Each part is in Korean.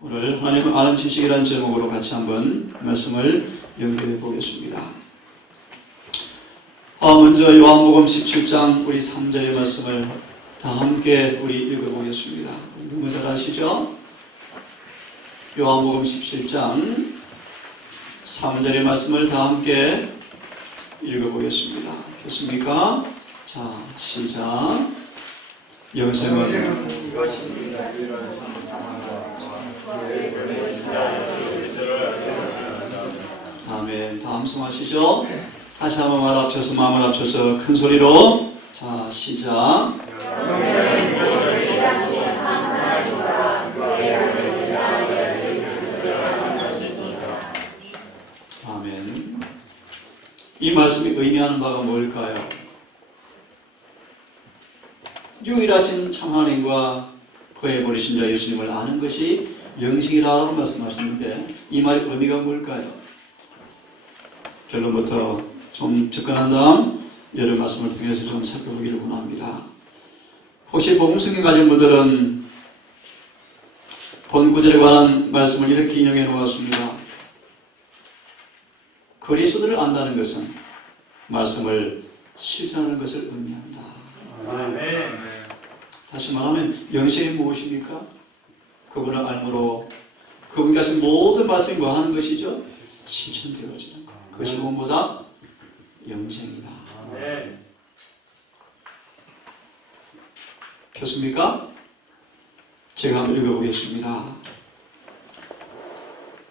오늘 하나님을 아는 지식이라는 제목으로 같이 한번 말씀을 연구해 보겠습니다. 먼저 요한복음 17장 우리 3절의 말씀을 다 함께 우리 읽어보겠습니다. 너무 잘 아시죠? 요한복음 17장 3절의 말씀을 다 함께 읽어보겠습니다. 됐습니까? 자, 시작. 영생은 이것입니다. 아멘. 다음 성하시죠? 다시 한번 말 합쳐서 마음을 합쳐서 큰 소리로 자 시작. 아멘. 이 말씀이 의미하는 바가 뭘까요? 유일하신 참 하나님과 그의 보내신 자 예수님을 아는 것이 영생이라고 말씀하셨는데 이 말의 의미가 뭘까요? 결론부터 좀 접근한 다음 여러 말씀을 통해서 좀 살펴보기를 원합니다. 혹시 복음성경 가진 분들은 본 구절에 관한 말씀을 이렇게 인용해 놓았습니다. 그리스도를 안다는 것은 말씀을 실천하는 것을 의미한다. 아멘. 다시 말하면 영생이 무엇입니까? 그분을 알므로 그분께 하신 모든 말씀과 하는 것이죠. 실천되어지는 것. 그것이 무엇보다 영생이다. 아멘. 폈습니까? 제가 한번 읽어보겠습니다.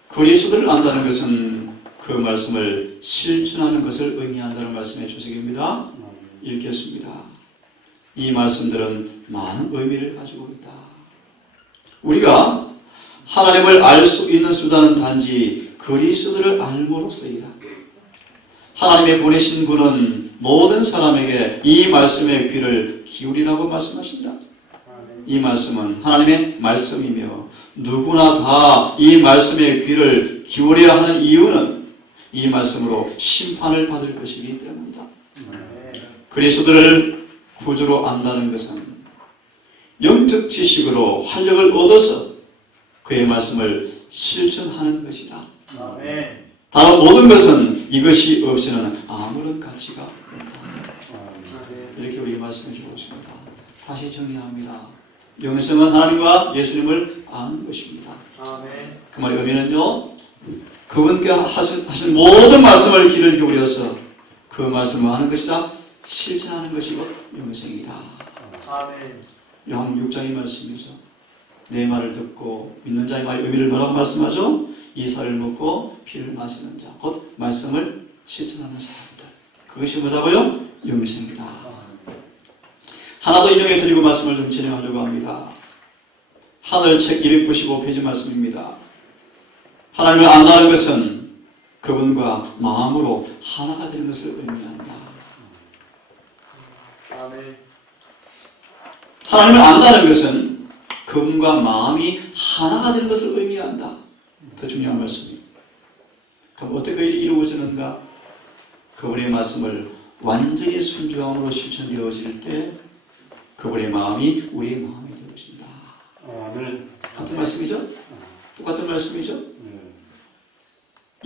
그리스도를 안다는 것은 그 말씀을 실천하는 것을 의미한다는 말씀의 주석입니다. 읽겠습니다. 이 말씀들은 많은 의미를 가지고 있다. 우리가 하나님을 알 수 있는 수단은 단지 그리스도를 알므로써이다. 하나님의 보내신 분은 모든 사람에게 이 말씀의 귀를 기울이라고 말씀하신다. 이 말씀은 하나님의 말씀이며 누구나 다 이 말씀의 귀를 기울여야 하는 이유는 이 말씀으로 심판을 받을 것이기 때문이다. 그리스도를 구주로 안다는 것은 영적 지식으로 활력을 얻어서 그의 말씀을 실천하는 것이다. 아멘. 다른 모든 것은 이것이 없이는 아무런 가치가 없다. 이렇게 우리가 말씀해 주고 있습니다. 다시 정리합니다. 영성은 하나님과 예수님을 아는 것입니다. 아멘. 그 말의 의미는요, 그분께 하신 모든 말씀을 귀를 기울여서 그 말씀을 하는 것이다. 실천하는 것이 영생이다. 아멘. 요한 6장의 말씀이죠. 내 말을 듣고 믿는 자의 말의 의미를 뭐라고 말씀하죠? 이 살을 먹고 피를 마시는 자, 곧 말씀을 실천하는 사람들. 그것이 뭐라고요? 영생이다. 하나 더 인용해 드리고 말씀을 좀 진행하려고 합니다. 하늘책 295페이지 말씀입니다. 하나님을 안다는 것은 그분과 마음으로 하나가 되는 것을 의미한다. 아멘. 하나님을 안다는 것은 그분과 마음이 하나가 되는 것을 의미한다. 더 중요한 말씀입니다. 그럼 어떻게 이루어지는가? 그분의 말씀을 완전히 순종함으로 실천되어질 때 그분의 마음이 우리의 마음이 되어진다. 아멘. 같은 말씀이죠? 똑같은 말씀이죠?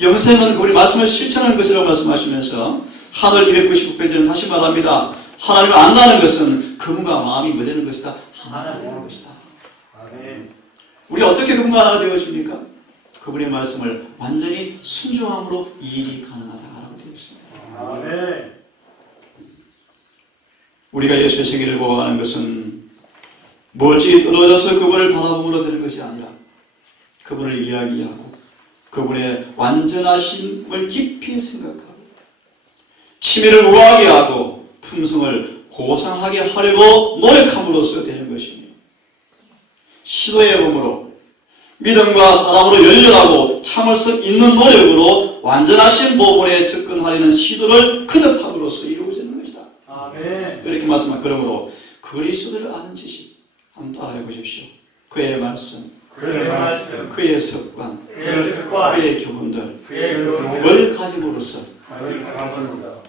영생은 그분의 말씀을 실천하는 것이라고 말씀하시면서 하늘 299페이지는 다시 말합니다. 하나님을 안다는 것은 그분과 마음이 뭐 되는 것이다? 하나가 되는 것이다. 아멘. 우리 어떻게 그분과 하나가 되어집니까? 그분의 말씀을 완전히 순종함으로 이 일이 가능하다라고 되어 있습니다. 아멘. 우리가 예수의 생애를 보아가는 것은 멀찍이 떨어져서 그분을 바라봄으로 되는 것이 아니라 그분을 이야기하고 그분의 완전하심을 깊이 생각하고 치매를 우아하게 하고 품성을 고상하게 하려고 노력함으로써 되는 것이며 시도해 봄으로 믿음과 사랑으로 열렬하고 참을성 있는 노력으로 완전하신 복음에 접근하려는 시도를 거듭함으로써 이루어지는 것이다. 아멘. 이렇게 말씀하면 그러므로 그리스도를 아는 지식 한번 따라해 보십시오. 그의 말씀, 그의 말씀, 그의 습관, 그의 습관, 그의 교훈들 그의 교훈을 뭘 가짐으로써 가짐으로써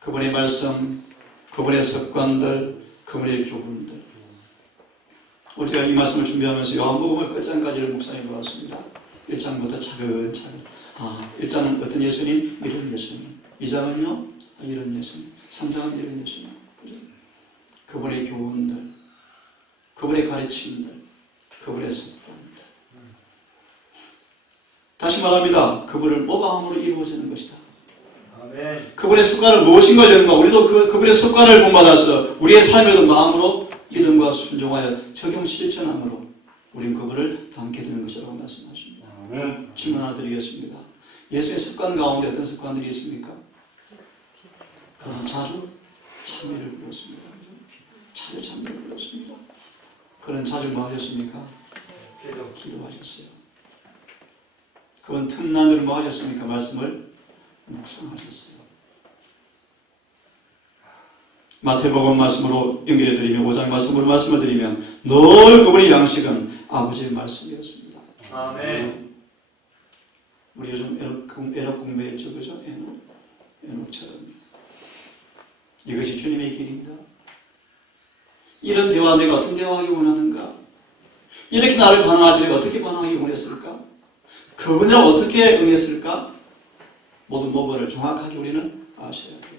그분의 말씀, 그분의 습관들, 그분의 교훈들 우리가 이 말씀을 준비하면서 요한복음을 끝장까지를 목사님 보았습니다. 1장부터 차근차근. 1장은 어떤 예수님? 이런 예수님. 2장은요? 이런 예수님. 3장은 이런 예수님. 그죠? 그분의 교훈들, 그분의 가르침들, 그분의 습관들. 다시 말합니다. 그분을 모방함으로 이루어지는 것이다. 아멘. 그분의 습관을 무엇인 걸 연구하고 우리도 그분의 습관을 본받아서 우리의 삶에도 마음으로 믿음과 순종하여 적용 실천함으로 우리는 그분을 닮게 되는 것이라고 말씀하십니다. 아멘. 질문 하나 드리겠습니다. 예수의 습관 가운데 어떤 습관들이 있습니까? 그는 자주 참회를 배웠습니다. 자주 참회를 배웠습니다. 그는 자주 뭐 하셨습니까? 기도하셨어요. 그건 틈난으로 뭐 하셨습니까? 말씀을 묵상하셨어요. 마태복음 말씀으로 연결해 드리면 5장 말씀으로 말씀을 드리면 늘 그분의 양식은 아버지의 말씀이었습니다. 아멘. 우리 요즘 에녹 공부했죠, 그죠? 에녹처럼 이것이 주님의 길입니다. 이런 대화 내가 어떤 대화하기 원하는가? 이렇게 나를 반응할 때 어떻게 반응하기 원했을까? 그분이랑 어떻게 응했을까? 모든 부분을 정확하게 우리는 아셔야 돼요.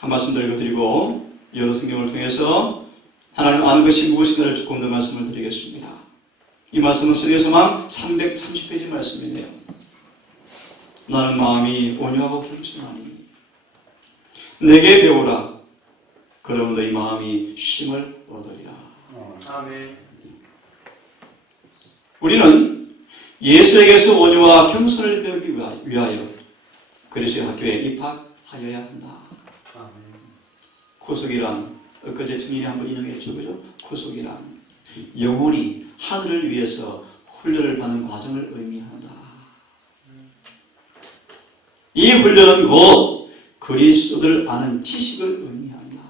한 말씀 더 읽어드리고 여러 성경을 통해서 하나님 아는 것이 무엇인가를 조금 더 말씀을 드리겠습니다. 이 말씀은 성경서만 330페이지 말씀이네요. 나는 마음이 온유하고 겸손하니 내게 배우라. 그러면 너희 마음이 쉼을 얻으리라. 아멘. 우리는 예수에게서 온유와 겸손을 배우기 위하여 그리스도의 학교에 입학하여야 한다. 아멘. 구속이란 엊그제 증인이 한번 인용했죠, 그죠? 구속이란 영혼이 하늘을 위해서 훈련을 받는 과정을 의미한다. 이 훈련은 곧 그리스도를 아는 지식을 의미한다.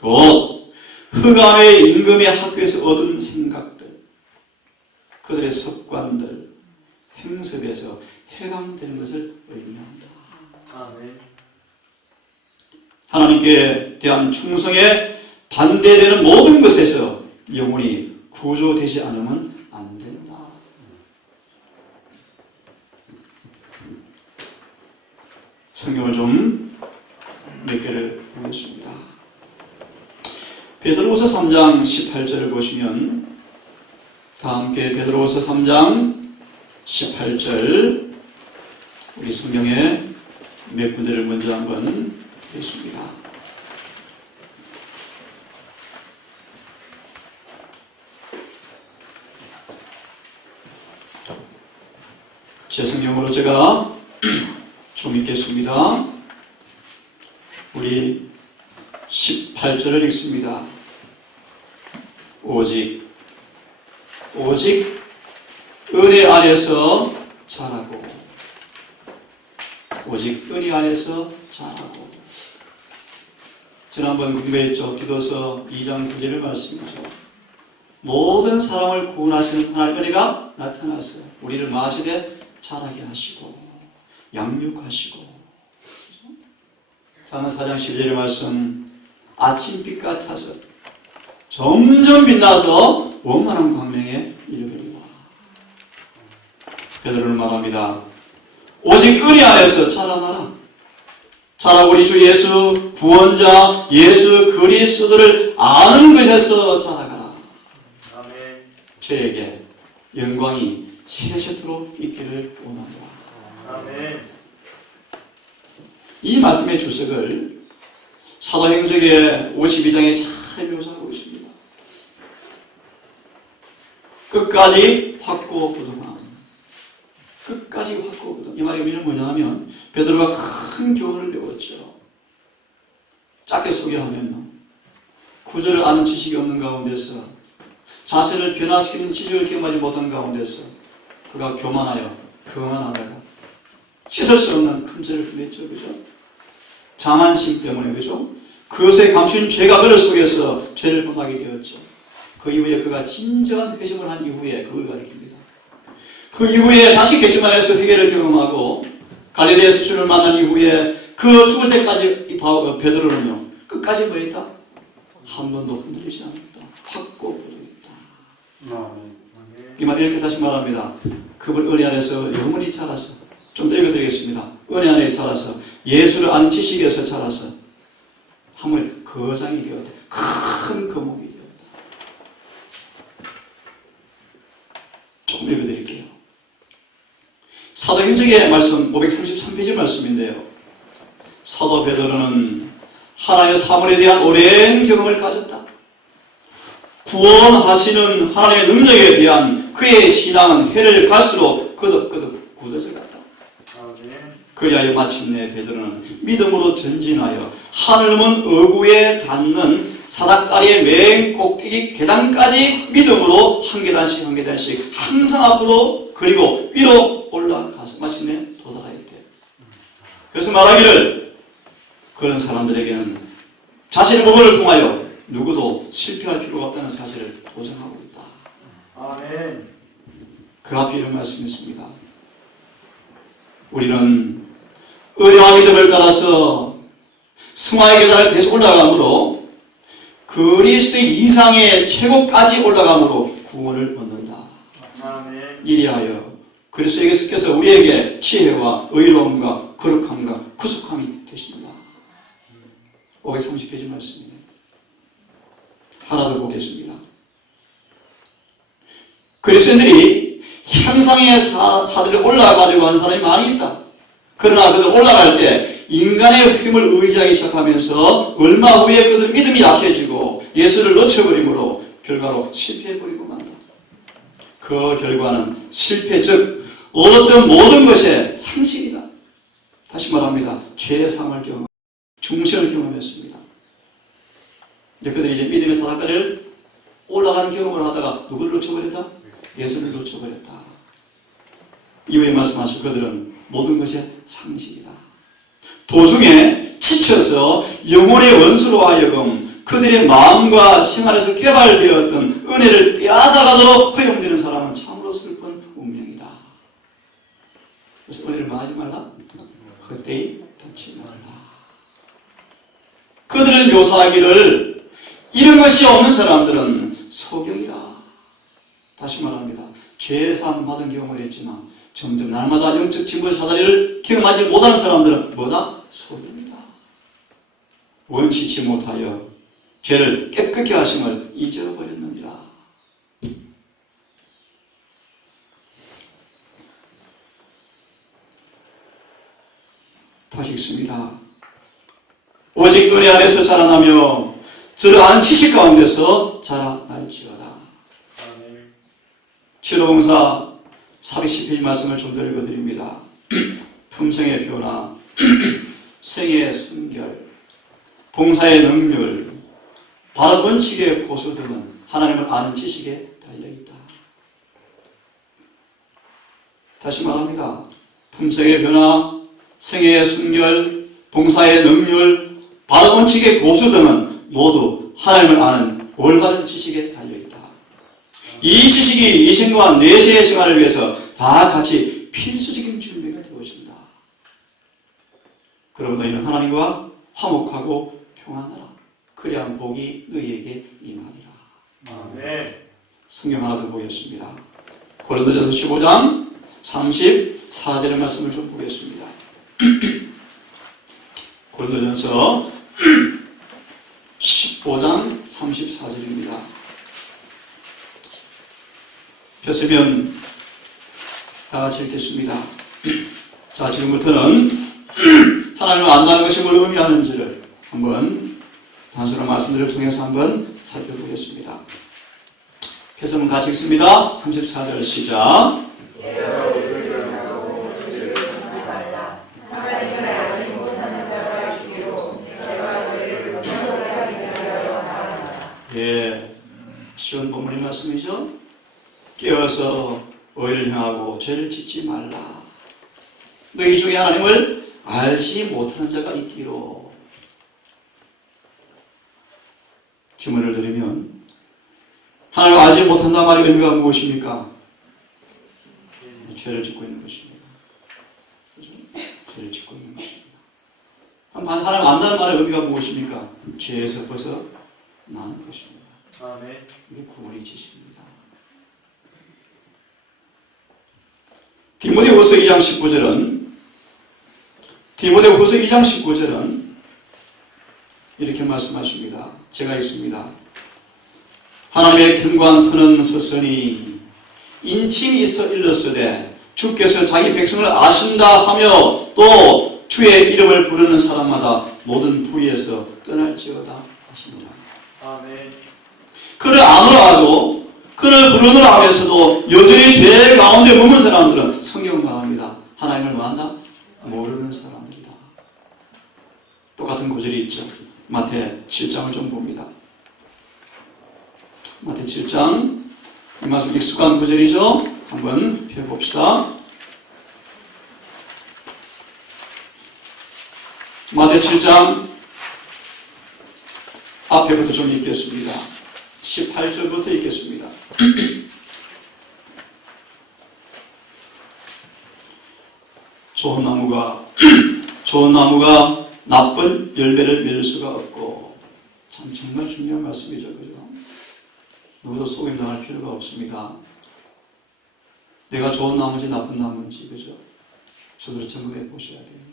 곧 흑암의 임금의 학교에서 얻은 생각들, 그들의 습관들, 행습에서 해방되는 것을 의미한다. 아멘. 하나님께 대한 충성에 반대되는 모든 것에서 영혼이 구조되지 않으면 안 된다. 성경을 좀 몇 개를 보겠습니다. 베드로후서 3장 18절을 보시면 다 함께 베드로후서 3장 18절 우리 성경에 몇 군데를 먼저 한번 읽습니다. 제 성경으로 제가 좀 읽겠습니다. 우리 18절을 읽습니다. 오직 은혜 안에서 자라고 오직 은혜 안에서 자라고. 지난번 공부했죠. 기도서 2장 9절의 말씀이죠. 모든 사람을 구원하시는 하나님의 은혜가 나타나서 우리를 마시되 자라게 하시고 양육하시고. 사는 4장 11절의 말씀, 아침빛 같아서 점점 빛나서 원만한 광명에 이르리라. 베드로는 말합니다. 오직 은혜 안에서 자라나라. 자라고 우리 주 예수 구원자 예수 그리스도를 아는 것에서 자라가라. 아멘. 저에게 영광이 세세토록 있기를 원합니다. 아멘. 이 말씀의 주석을 사도행전의 52장에 잘 묘사하고 있습니다. 끝까지 확고부동함. 끝까지 확고부동. 이 말의 의미는 뭐냐 하면 베드로가 큰 교훈을 배웠죠. 짧게 소개하면 구절을 아는 지식이 없는 가운데서 자세를 변화시키는 지식을 경험하지 못한 가운데서 그가 교만하여 거만하다가 씻을 수 없는 큰 죄를 흘렸죠. 그죠? 자만심 때문에, 그죠? 그것에 감춘 죄가 그를 속에서 죄를 범하게 되었죠. 그 이후에 그가 진정한 회심을 한 이후에 그걸 가리킵니다. 그 이후에 다시 게시만에서 회개를 경험하고 갈릴리에서 주를 만난 이후에 그 죽을 때까지 베드로는요 끝까지 뭐 했다? 한 번도 흔들리지 않았다. 확고부동했다. 이 말 이렇게 다시 말합니다. 그분 은혜 안에서 영원히 자라서, 좀 더 읽어드리겠습니다. 은혜 안에 자라서 예수를 아는 지식에서 자라서 하물 거장이 되었다. 큰 거목이 되었다. 조금 읽어드릴게요. 사도행전의 말씀 533페이지 말씀인데요. 사도 베드로는 하나님의 사물에 대한 오랜 경험을 가졌다. 구원하시는 하나님의 능력에 대한 그의 신앙은 해를 갈수록 거듭거듭 굳어져 갔다. 그리하여 마침내 베드로는 믿음으로 전진하여 하늘문 어구에 닿는 사닥다리의 맨 꼭대기 계단까지 믿음으로 한 계단씩 한 계단씩 항상 앞으로 그리고 위로 올라가서 마침내 도달하였대. 그래서 말하기를 그런 사람들에게는 자신의 부분을 통하여 누구도 실패할 필요가 없다는 사실을 보장하고 있다. 아멘. 그 앞에 이런 말씀이 있습니다. 우리는 은혜와 믿음을 따라서 승화의 계단을 계속 올라가므로 그리스도의 이상의 최고까지 올라가므로 구원을 얻는다. 아멘. 이리하여 그리스도께서 우리에게 지혜와 의로움과 거룩함과 구속함이 되신다. 530페이지 말씀이네요. 하나 더 보겠습니다. 그리스도인들이 향상의 사들에 올라가려고 하는 사람이 많이 있다. 그러나 그들 올라갈 때 인간의 힘을 의지하기 시작하면서 얼마 후에 그들 믿음이 약해지고 예수를 놓쳐버리므로 결과로 실패해버리고 만다. 그 결과는 실패, 즉 얻었던 모든 것의 상실이다. 다시 말합니다. 죄의 삶을 경험, 중생을 경험했습니다. 이제 그들이 이제 믿음의 사다리를 올라가는 경험을 하다가 누구를 놓쳐버렸다? 예수를 놓쳐버렸다. 이후에 말씀하신 그들은 모든 것의 상실이다. 도중에 지쳐서 영혼의 원수로 하여금 그들의 마음과 생활에서 개발되었던 은혜를 빼앗아가도록 허용되는 사람은 참으로 슬픈 운명이다. 그래서 은혜를 뭐 하지 말라? 헛되이 덮지 말라. 그들을 묘사하기를 이런 것이 없는 사람들은 소경이라. 다시 말합니다. 죄사함 받은 경험을 했지만 점점 날마다 영적 진보의 사다리를 경험하지 못하는 사람들은 뭐다? 소경이다. 원치치 못하여 죄를 깨끗게 하심을 잊어버렸느니라. 다시 읽습니다. 오직 은혜 안에서 자라나며 저를 아는 지식 가운데서 자라날지어다. 치료봉사 410페이지 말씀을 좀 더 읽어드립니다. 품성의 변화, 생의 순결, 봉사의 능률, 바른 원칙의 고수 등은 하나님을 아는 지식에 달려있다. 다시 말합니다. 품성의 변화, 생의 순결, 봉사의 능률, 바른 원칙의 고수 등은 모두 하나님을 아는 올바른 지식에 달려있다. 이 지식이 이 생과 내세의 생활을 위해서 다 같이 필수적인 준비가 되어진다. 그럼 너희는 하나님과 화목하고 평안하라. 그리한 복이 너희에게 임하리라. 아멘. 성경 하나 더 보겠습니다. 고린도전서 15장 34절의 말씀을 좀 보겠습니다. 고린도전서 15장 34절입니다. 폈으면 다 같이 읽겠습니다. 자, 지금부터는 하나님을 안다는 것이 뭘 의미하는지를 한번 단순한 말씀들을 통해서 한번 살펴보겠습니다. 펴서면 같이 읽습니다. 34절 시작. 예, 쉬운 본문의 말씀이죠. 깨어서 의를 행하고 죄를 짓지 말라. 너희 중에 하나님을 알지 못하는 자가 있기로. 질문을 드리면 하나님을 알지 못한다는 말의 의미가 무엇입니까? 죄를 짓고 있는 것입니다. 그렇죠? 죄를 짓고 있는 것입니다. 하나님 안다는 말의 의미가 무엇입니까? 죄에서 벗어나는 것입니다. 아멘. 이게 구원의 지식입니다. 디모데후서 2장 19절은 이렇게 말씀하십니다. 제가 읽습니다. 하나님의 견고한 터는 섰으니 인침이 있어 일렀으되 주께서 자기 백성을 아신다 하며 또 주의 이름을 부르는 사람마다 모든 부위에서 떠날지어다 하시니라. 아멘. 그를 아노라 하고 그를 부르노라 하면서도 여전히 죄 가운데 머문 사람들은 성경을 말합니다. 하나님을 뭐한다? 모르는 사람들이다. 똑같은 구절이 있죠. 마태 7장을 좀 봅니다. 마태 7장, 이 말씀 익숙한 구절이죠. 한번 펴봅시다. 마태 7장 앞에부터 좀 읽겠습니다. 18절부터 읽겠습니다. 좋은 나무가 나쁜 열매를 맺을 수가 없고, 참 정말 중요한 말씀이죠. 그죠? 누구도 속임당할 필요가 없습니다. 내가 좋은 나무인지 나쁜 나무인지, 그죠? 스스로 점검해 보셔야 돼요.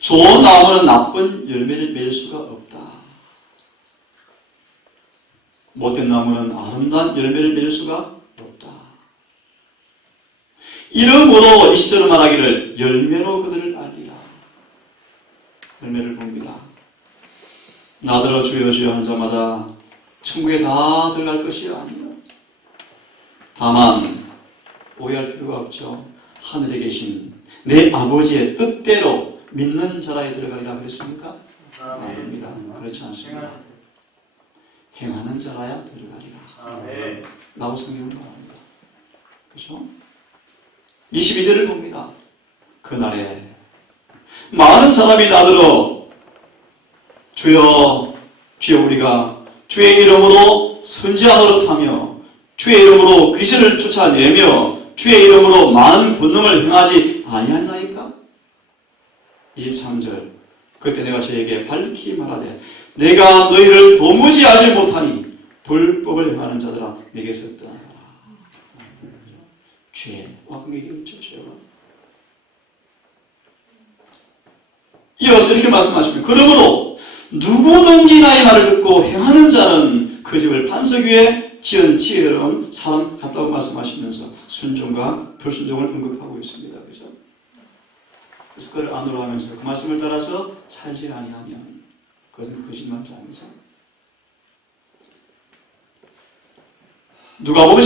좋은 나무는 나쁜 열매를 맺을 수가 없다. 못된 나무는 아름다운 열매를 맺을 수가 없다. 이러므로 20절은 말하기를 열매로 그들을 알리라. 열매를 봅니다. 나더러 주여 주여 하는 자마다 천국에 다 들어갈 것이 아니요. 다만 오해할 필요가 없죠. 하늘에 계신 내 아버지의 뜻대로 믿는 자라에 들어가리라 그랬습니까? 아닙니다. 그렇지 않습니다. 행하는 자라야 들어가리라. 아멘. 라고 성경은 말합니다. 그렇죠? 22절을 봅니다. 그날에 많은 사람이 나더러 주여 주여 우리가 주의 이름으로 선지자 노릇하며 주의 이름으로 귀신을 쫓아내며 주의 이름으로 많은 권능을 행하지 아니하나이까? 23절 그때 내가 저에게 밝히 말하되 내가 너희를 도무지 알지 못하니 불법을 행하는 자들아 내게서 떠나가라. 죄와 관계가 있죠. 죄와. 이어서 이렇게 말씀하십니다. 그러므로 누구든지 나의 말을 듣고 행하는 자는 그 집을 반석 위에 지은 지혜로운 사람 같다고 말씀하시면서 순종과 불순종을 언급하고 있습니다. 그죠? 그래서 그를 안으로 하면서 그 말씀을 따라서 살지 아니하면 그것은 거짓말장이죠. 누가복음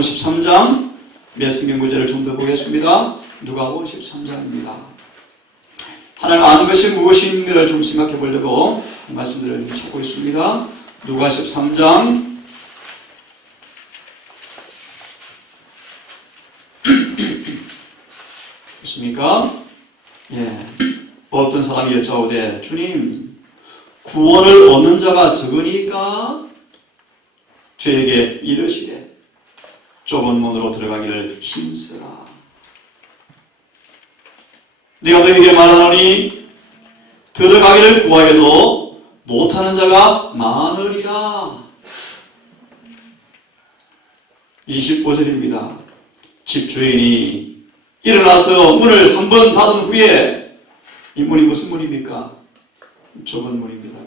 13장 몇 성경 구절을 좀 더 보겠습니다. 누가복음 13장입니다. 하나님 아는 것이 무엇인가를 좀 생각해 보려고 말씀들을 찾고 있습니다. 누가 13장 있습니까? 예. 어떤 사람이 여짜오되 주님 구원을 얻는 자가 적으니까 저에게 이르시되 좁은 문으로 들어가기를 힘쓰라. 내가 너에게 말하노니 들어가기를 구하여도 못하는 자가 많으리라. 25절입니다. 집주인이 일어나서 문을 한 번 닫은 후에 이 문이 무슨 문입니까? 좁은 문입니다.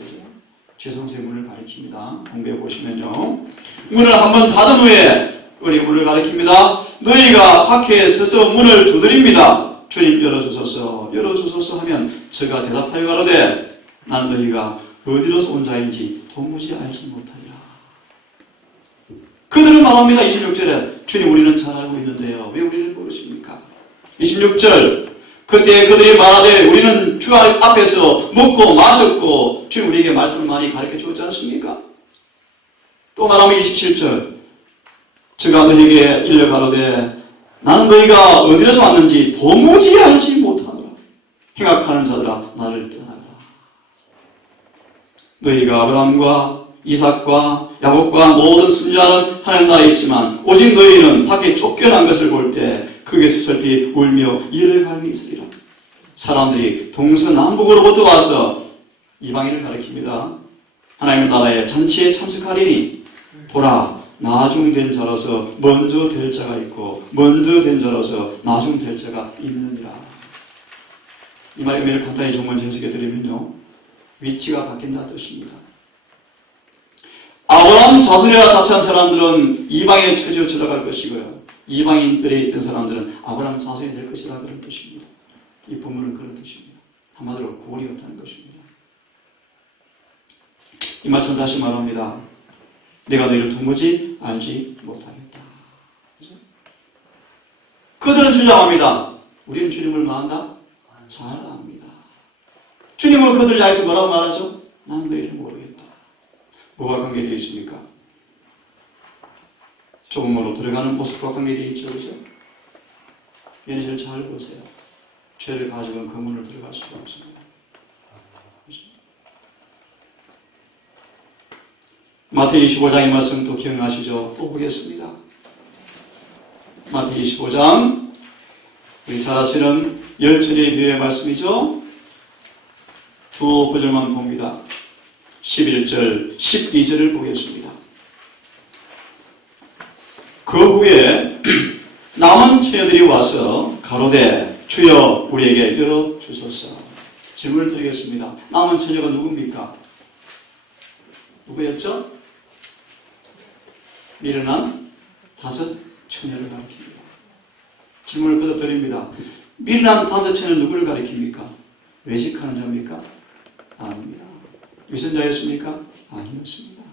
지성소의 문을 가리킵니다. 공부해 보시면요. 문을 한 번 닫은 후에 우리 문을 가리킵니다. 너희가 밖에 서서 문을 두드립니다. 주님 열어주소서 하면 저가 대답하여 가로되 나는 너희가 어디로서 온 자인지 도무지 알지 못하리라. 그들은 말합니다. 26절에 주님 우리는 잘 알고 있는데요. 왜 우리를 모르십니까? 26절 그때 그들이 말하되 우리는 주 앞에서 먹고 마셨고 주님 우리에게 말씀을 많이 가르쳐 주었지 않습니까? 또 말하면 27절 저가 너희에게 일러 가로되 나는 너희가 어디에서 왔는지 도무지 알지 못하노라. 행악하는 자들아 나를 떠나라. 너희가 아브라함과 이삭과 야곱과 모든 선지자는 하나님 나라에 있지만 오직 너희는 밖에 쫓겨난 것을 볼 때 거기서 슬피 울며 이를 가르니 있으리라. 사람들이 동서남북으로부터 와서 이방인을 가리킵니다. 하나님의 나라에 잔치에 참석하리니 보라 나중된 자로서 먼저 될 자가 있고 먼저 된 자로서 나중될 자가 있느니라. 이 말의 의미를 간단히 중문 해석해 드리면요, 위치가 바뀐다는 뜻입니다. 아브라함 자손이라 자처한 사람들은 이방인의 처지로 들어갈 것이고요, 이방인들에 있던 사람들은 아브라함 자손이 될 것이라 그런 뜻입니다. 이 본문은 그런 뜻입니다. 한마디로 구원이 없다는 것입니다. 이 말씀 다시 말합니다. 내가 너희를 도무지 알지 못하겠다. 그들은 주장합니다. 우리는 주님을 뭐한다? 잘 압니다. 주님은 그들을 향해서 뭐라고 말하죠? 나는 너희를 모르겠다. 뭐가 관계되어 있습니까? 조금으로 들어가는 모습과 관계되어 있죠. 그죠? 예시를 잘 보세요. 죄를 가지고는 그 문을 들어갈 수가 없습니다. 그죠? 마태복음 25장의 말씀 또 기억나시죠? 또 보겠습니다. 마태복음 25장, 우리 잘 아시는 열처리의 비유의 말씀이죠. 두 구절만 봅니다. 11절, 12절을 보겠습니다. 그 후에 남은 처녀들이 와서 가로되 주여 우리에게 열어주소서. 질문을 드리겠습니다. 남은 처녀가 누굽니까? 누구였죠? 미련한 5 처녀를 가리킵니다. 질문을 거듭드립니다. 미련한 5 처녀는 누구를 가리킵니까? 외식하는 자입니까? 아닙니다. 위선자였습니까? 아니었습니다.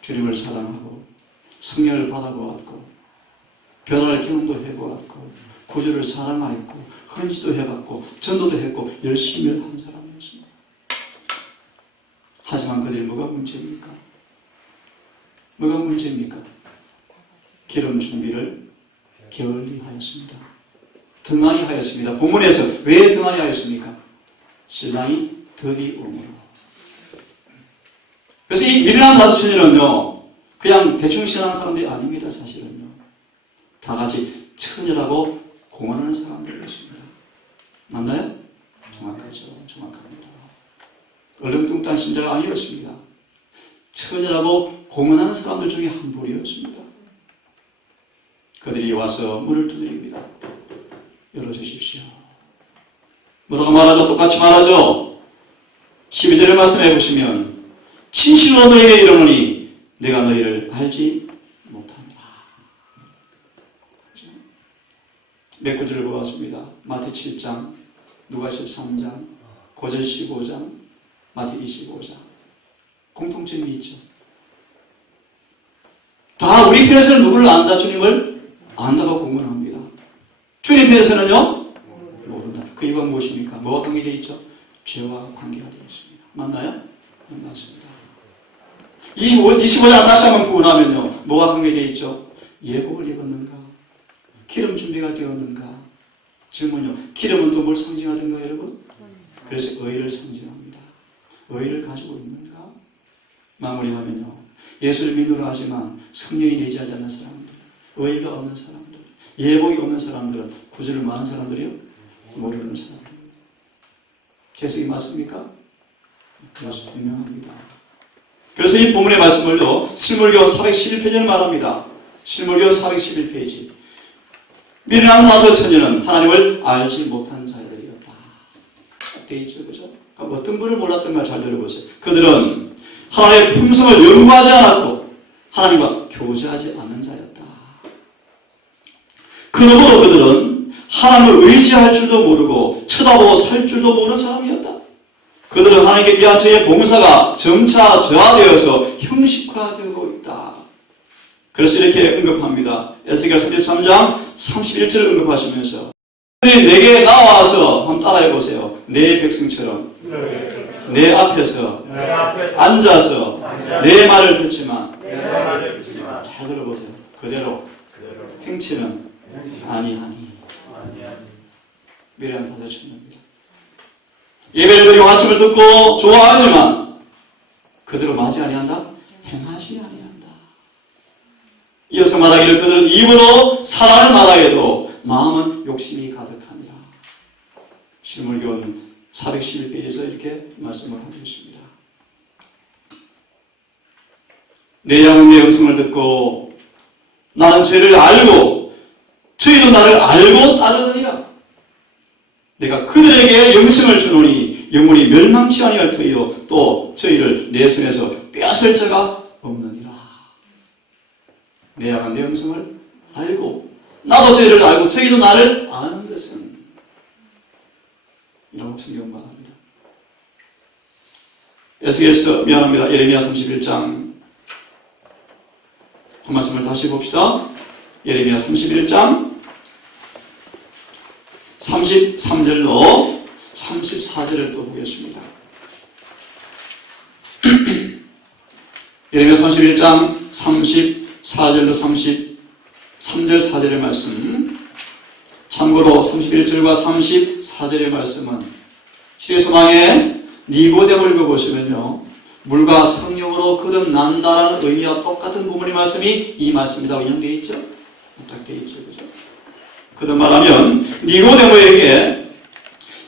주님을 사랑하고 성령을 받아보았고 변화를 경험도 해보았고 구주를 사랑하였고 헌지도 해봤고 전도도 했고 열심히 한 사람이었습니다. 하지만 그들이 뭐가 문제입니까? 뭐가 문제입니까? 기름 준비를 게을리 하였습니다. 등한히 하였습니다. 본문에서 왜 등한히 하였습니까? 신랑이 더디움으로. 그래서 이 미련한 5 처녀는요, 그냥 대충 신앙 사람들이 아닙니다. 사실은요, 다 같이 처녀라고 공언하는 사람들이었습니다. 맞나요? 정확하죠. 정확합니다. 얼렁뚱땅 신자가 아니었습니다. 처녀라고 공언하는 사람들 중에 한 부류였습니다. 그들이 와서 문을 두드립니다. 열어주십시오. 뭐라고 말하죠? 똑같이 말하죠. 12절의 말씀해 보시면 진실로 너에게 이르노니 내가 너희를 알지 못하노라. 몇 구절을 보았습니다. 마태 7장, 누가 13장, 고전 15장, 마태 25장. 공통점이 있죠. 다 우리 편에서는 누구를 안다? 주님을 안다고 공언합니다. 주님 편에서는요? 모른다. 그 이유가 무엇입니까? 뭐와 관계되어 있죠? 죄와 관계가 되어 있습니다. 맞나요? 맞습니다. 25장 다시 한번 보고 나면요, 뭐와 관계되어 있죠? 예복을 입었는가? 기름 준비가 되었는가? 질문요, 기름은 또 뭘 상징하던가 여러분? 그래서 의를 상징합니다. 의를 가지고 있는가? 마무리하면요, 예수를 믿으려 하지만 성령이 내재하지 않는 사람들, 의가 없는 사람들, 예복이 없는 사람들은 구주를 많은 사람들이요? 모르는 사람들. 해석이 맞습니까? 그래서 분명합니다. 그래서 이 본문의 말씀을요, 실물교 411페이지를 말합니다. 실물교 411페이지. 미련한 5 처녀는 하나님을 알지 못한 자들이었다. 되어 있죠, 그죠? 어떤 분을 몰랐던가 잘 들어보세요. 그들은 하나님의 품성을 연구하지 않았고 하나님과 교제하지 않는 자였다. 그러므로 그들은 하나님을 의지할 줄도 모르고 쳐다보고 살 줄도 모르는 사람이었다. 그들은 하나님께 위한 저의 봉사가 점차 저하되어서 형식화되고 있다. 그래서 이렇게 언급합니다. 에스겔 33장 31절을 언급하시면서 그들이 내게 나와서 한번 따라해보세요. 내 백성처럼 내 앞에서 앉아서 내 말을 듣지만 잘 들어보세요. 그대로 행치는 아니하니. 미련한 5 처녀입니다. 예배를 드리고 말씀을 듣고 좋아하지만 그대로 맞이 아니한다? 행하지 아니한다. 이어서 말하기를 그들은 입으로 사랑을 말하여도 마음은 욕심이 가득하니라. 실물교훈 411페이지에서 이렇게 말씀을 하고 있습니다. 내 양은 내 음성을 듣고 나는 죄를 알고 저희도 나를 알고 따르느니라. 내가 그들에게 영생을 주노니 영원히 멸망치 아니할 터이요 또 저희를 내 손에서 빼앗을 자가 없느니라. 내 양은 내 음성을 알고 나도 저희를 알고 저희도 나를 아는 것은 이라고 성경 말합니다. 에스겔서 미안합니다. 예레미야 31장 한 말씀을 다시 봅시다. 예레미야 31장 33절로 34절을 또 보겠습니다. 예레미야 31장 34절로 33절 4절의 말씀, 참고로 31절과 34절의 말씀은 시대소망의 니고데모를 읽어보시면요 물과 성령으로 거듭난다라는 의미와 똑같은 부분의 말씀이 이 말씀이라고 인용되어 있죠. 딱 되어 있죠. 그죠? 거듭말하면 니고데모에게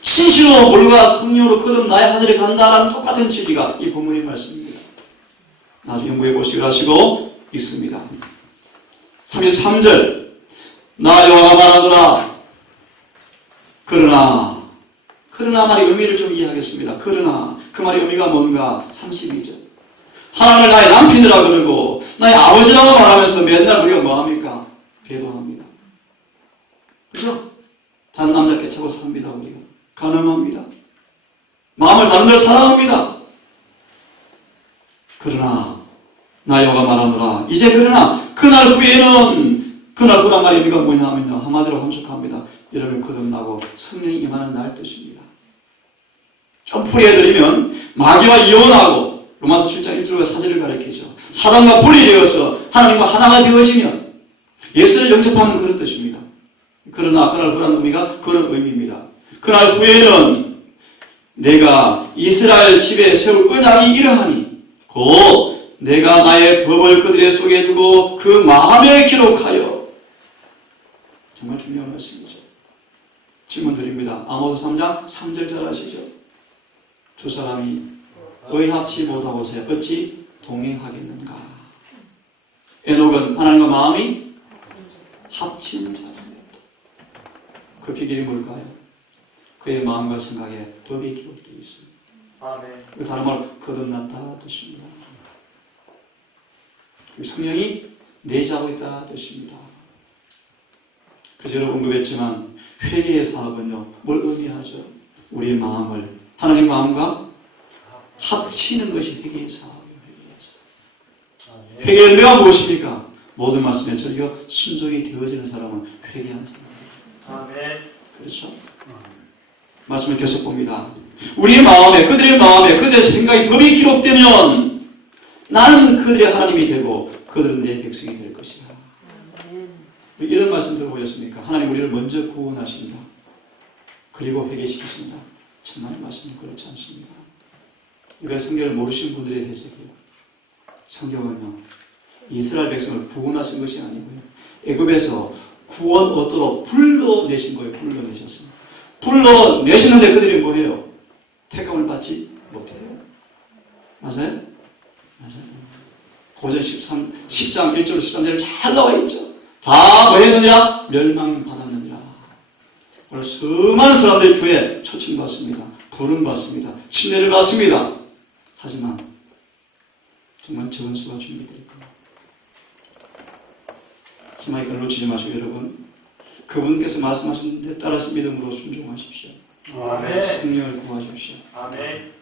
진실로 물과 성령으로 거듭나야 하늘에 간다라는 똑같은 진리가 이 본문의 말씀입니다. 나중에 연구해 보시기로 하시고 있습니다. 33절 나 여호와가 말하노라. 그러나 말의 의미를 좀 이해하겠습니다. 그러나 그 말의 의미가 뭔가 32절 하나님을 나의 남편이라 그러고 나의 아버지라고 말하면서 맨날 우리가 뭐합니까? 배도합니다. 그죠? 다른 남자 깨차고 삽니다. 우리가 가늠합니다. 마음을 다른 데를 사랑합니다. 그러나 나 여호와가 말하노라. 이제 그러나 그날 후에는 그날 후란 말의 의미가 뭐냐 하면요 한마디로 함축합니다. 여러분 거듭나고 성령이 임하는 날 뜻입니다. 좀 풀이해드리면 마귀와 이혼하고 로마서 7장 1절과 4절을 가리키죠. 사단과 분리되어서 하나님과 하나가 되어지면 예수를 영접하는 그런 뜻입니다. 그러나 그날 후라는 의미가 그런 의미입니다. 그날 후에는 내가 이스라엘 집에 세울 언약이 이러하니 곧 내가 나의 법을 그들의 속에 두고 그 마음에 기록하여. 정말 중요한 말씀이죠. 질문 드립니다. 아모스 3장 3절 잘 아시죠? 두 사람이 의합치 못하고서 어찌 동행하겠는가. 에녹은 하나님과 마음이 합치는 사람입니다. 그 비결이 뭘까요? 그의 마음과 생각에 법이 기록되어 있습니다. 아멘. 다른 말로 거듭났다 뜻입니다. 성령이 내재하고 있다 뜻입니다. 그래서 여러분 언급했지만 회개의 사업은요 뭘 의미하죠? 우리의 마음을 하나님 마음과 합치는 것이 회개의 사업이에요. 회개의 의미가 무엇입니까? 모든 말씀에 저희가 순종이 되어지는 사람은 회개한 사람입니다. 아멘. 그렇죠? 말씀을 계속 봅니다. 우리의 마음에 그들의 마음에 그들의 생각이 법이 기록되면 나는 그들의 하나님이 되고 그들은 내 백성이 될 것이다. 이런 말씀 들어보셨습니까? 하나님 우리를 먼저 구원하신다. 그리고 회개시키신다. 정말 말씀은 그렇지 않습니다. 이걸 성경을 모르시는 분들의 해석이에요. 성경은요 이스라엘 백성을 구원하신 것이 아니고요 애굽에서 구원 얻도록 불러내신 거예요. 불러내셨습니다. 불러내시는데 그들이 뭐해요? 택감을 받지 못해요. 맞아요? 맞아요. 고전 10장 1절 13절에 잘 나와 있죠. 다 뭐했느니라? 멸망받았느니라. 오늘 수많은 사람들이 교회에 초청받습니다. 부름받습니다. 침례를 받습니다. 하지만 정말 적은 수가 준비되어 있고 희망이 그걸 놓치지 마시고 여러분 그분께서 말씀하신 데 따라서 믿음으로 순종하십시오. 아멘. 성령을 구하십시오. 아멘.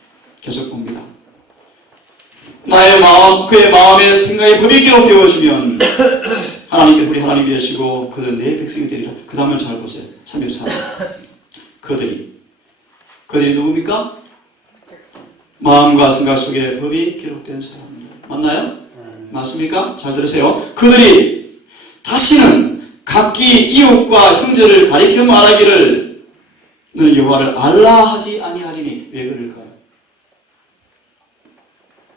계속 봅니다. 나의 마음, 그의 마음에 생각의 법이 기록되어지면 하나님께 우리 하나님이 되시고 그들은 내 백성이 되리라. 그 다음을 잘 보세요. 34절 그들이 누굽니까? 마음과 생각 속에 법이 기록된 사람입니다. 맞나요? 맞습니까? 잘 들으세요. 그들이 다시는 각기 이웃과 형제를 가리켜 말하기를 너는 여호와를 알라 하지 아니하리니 왜 그럴까요?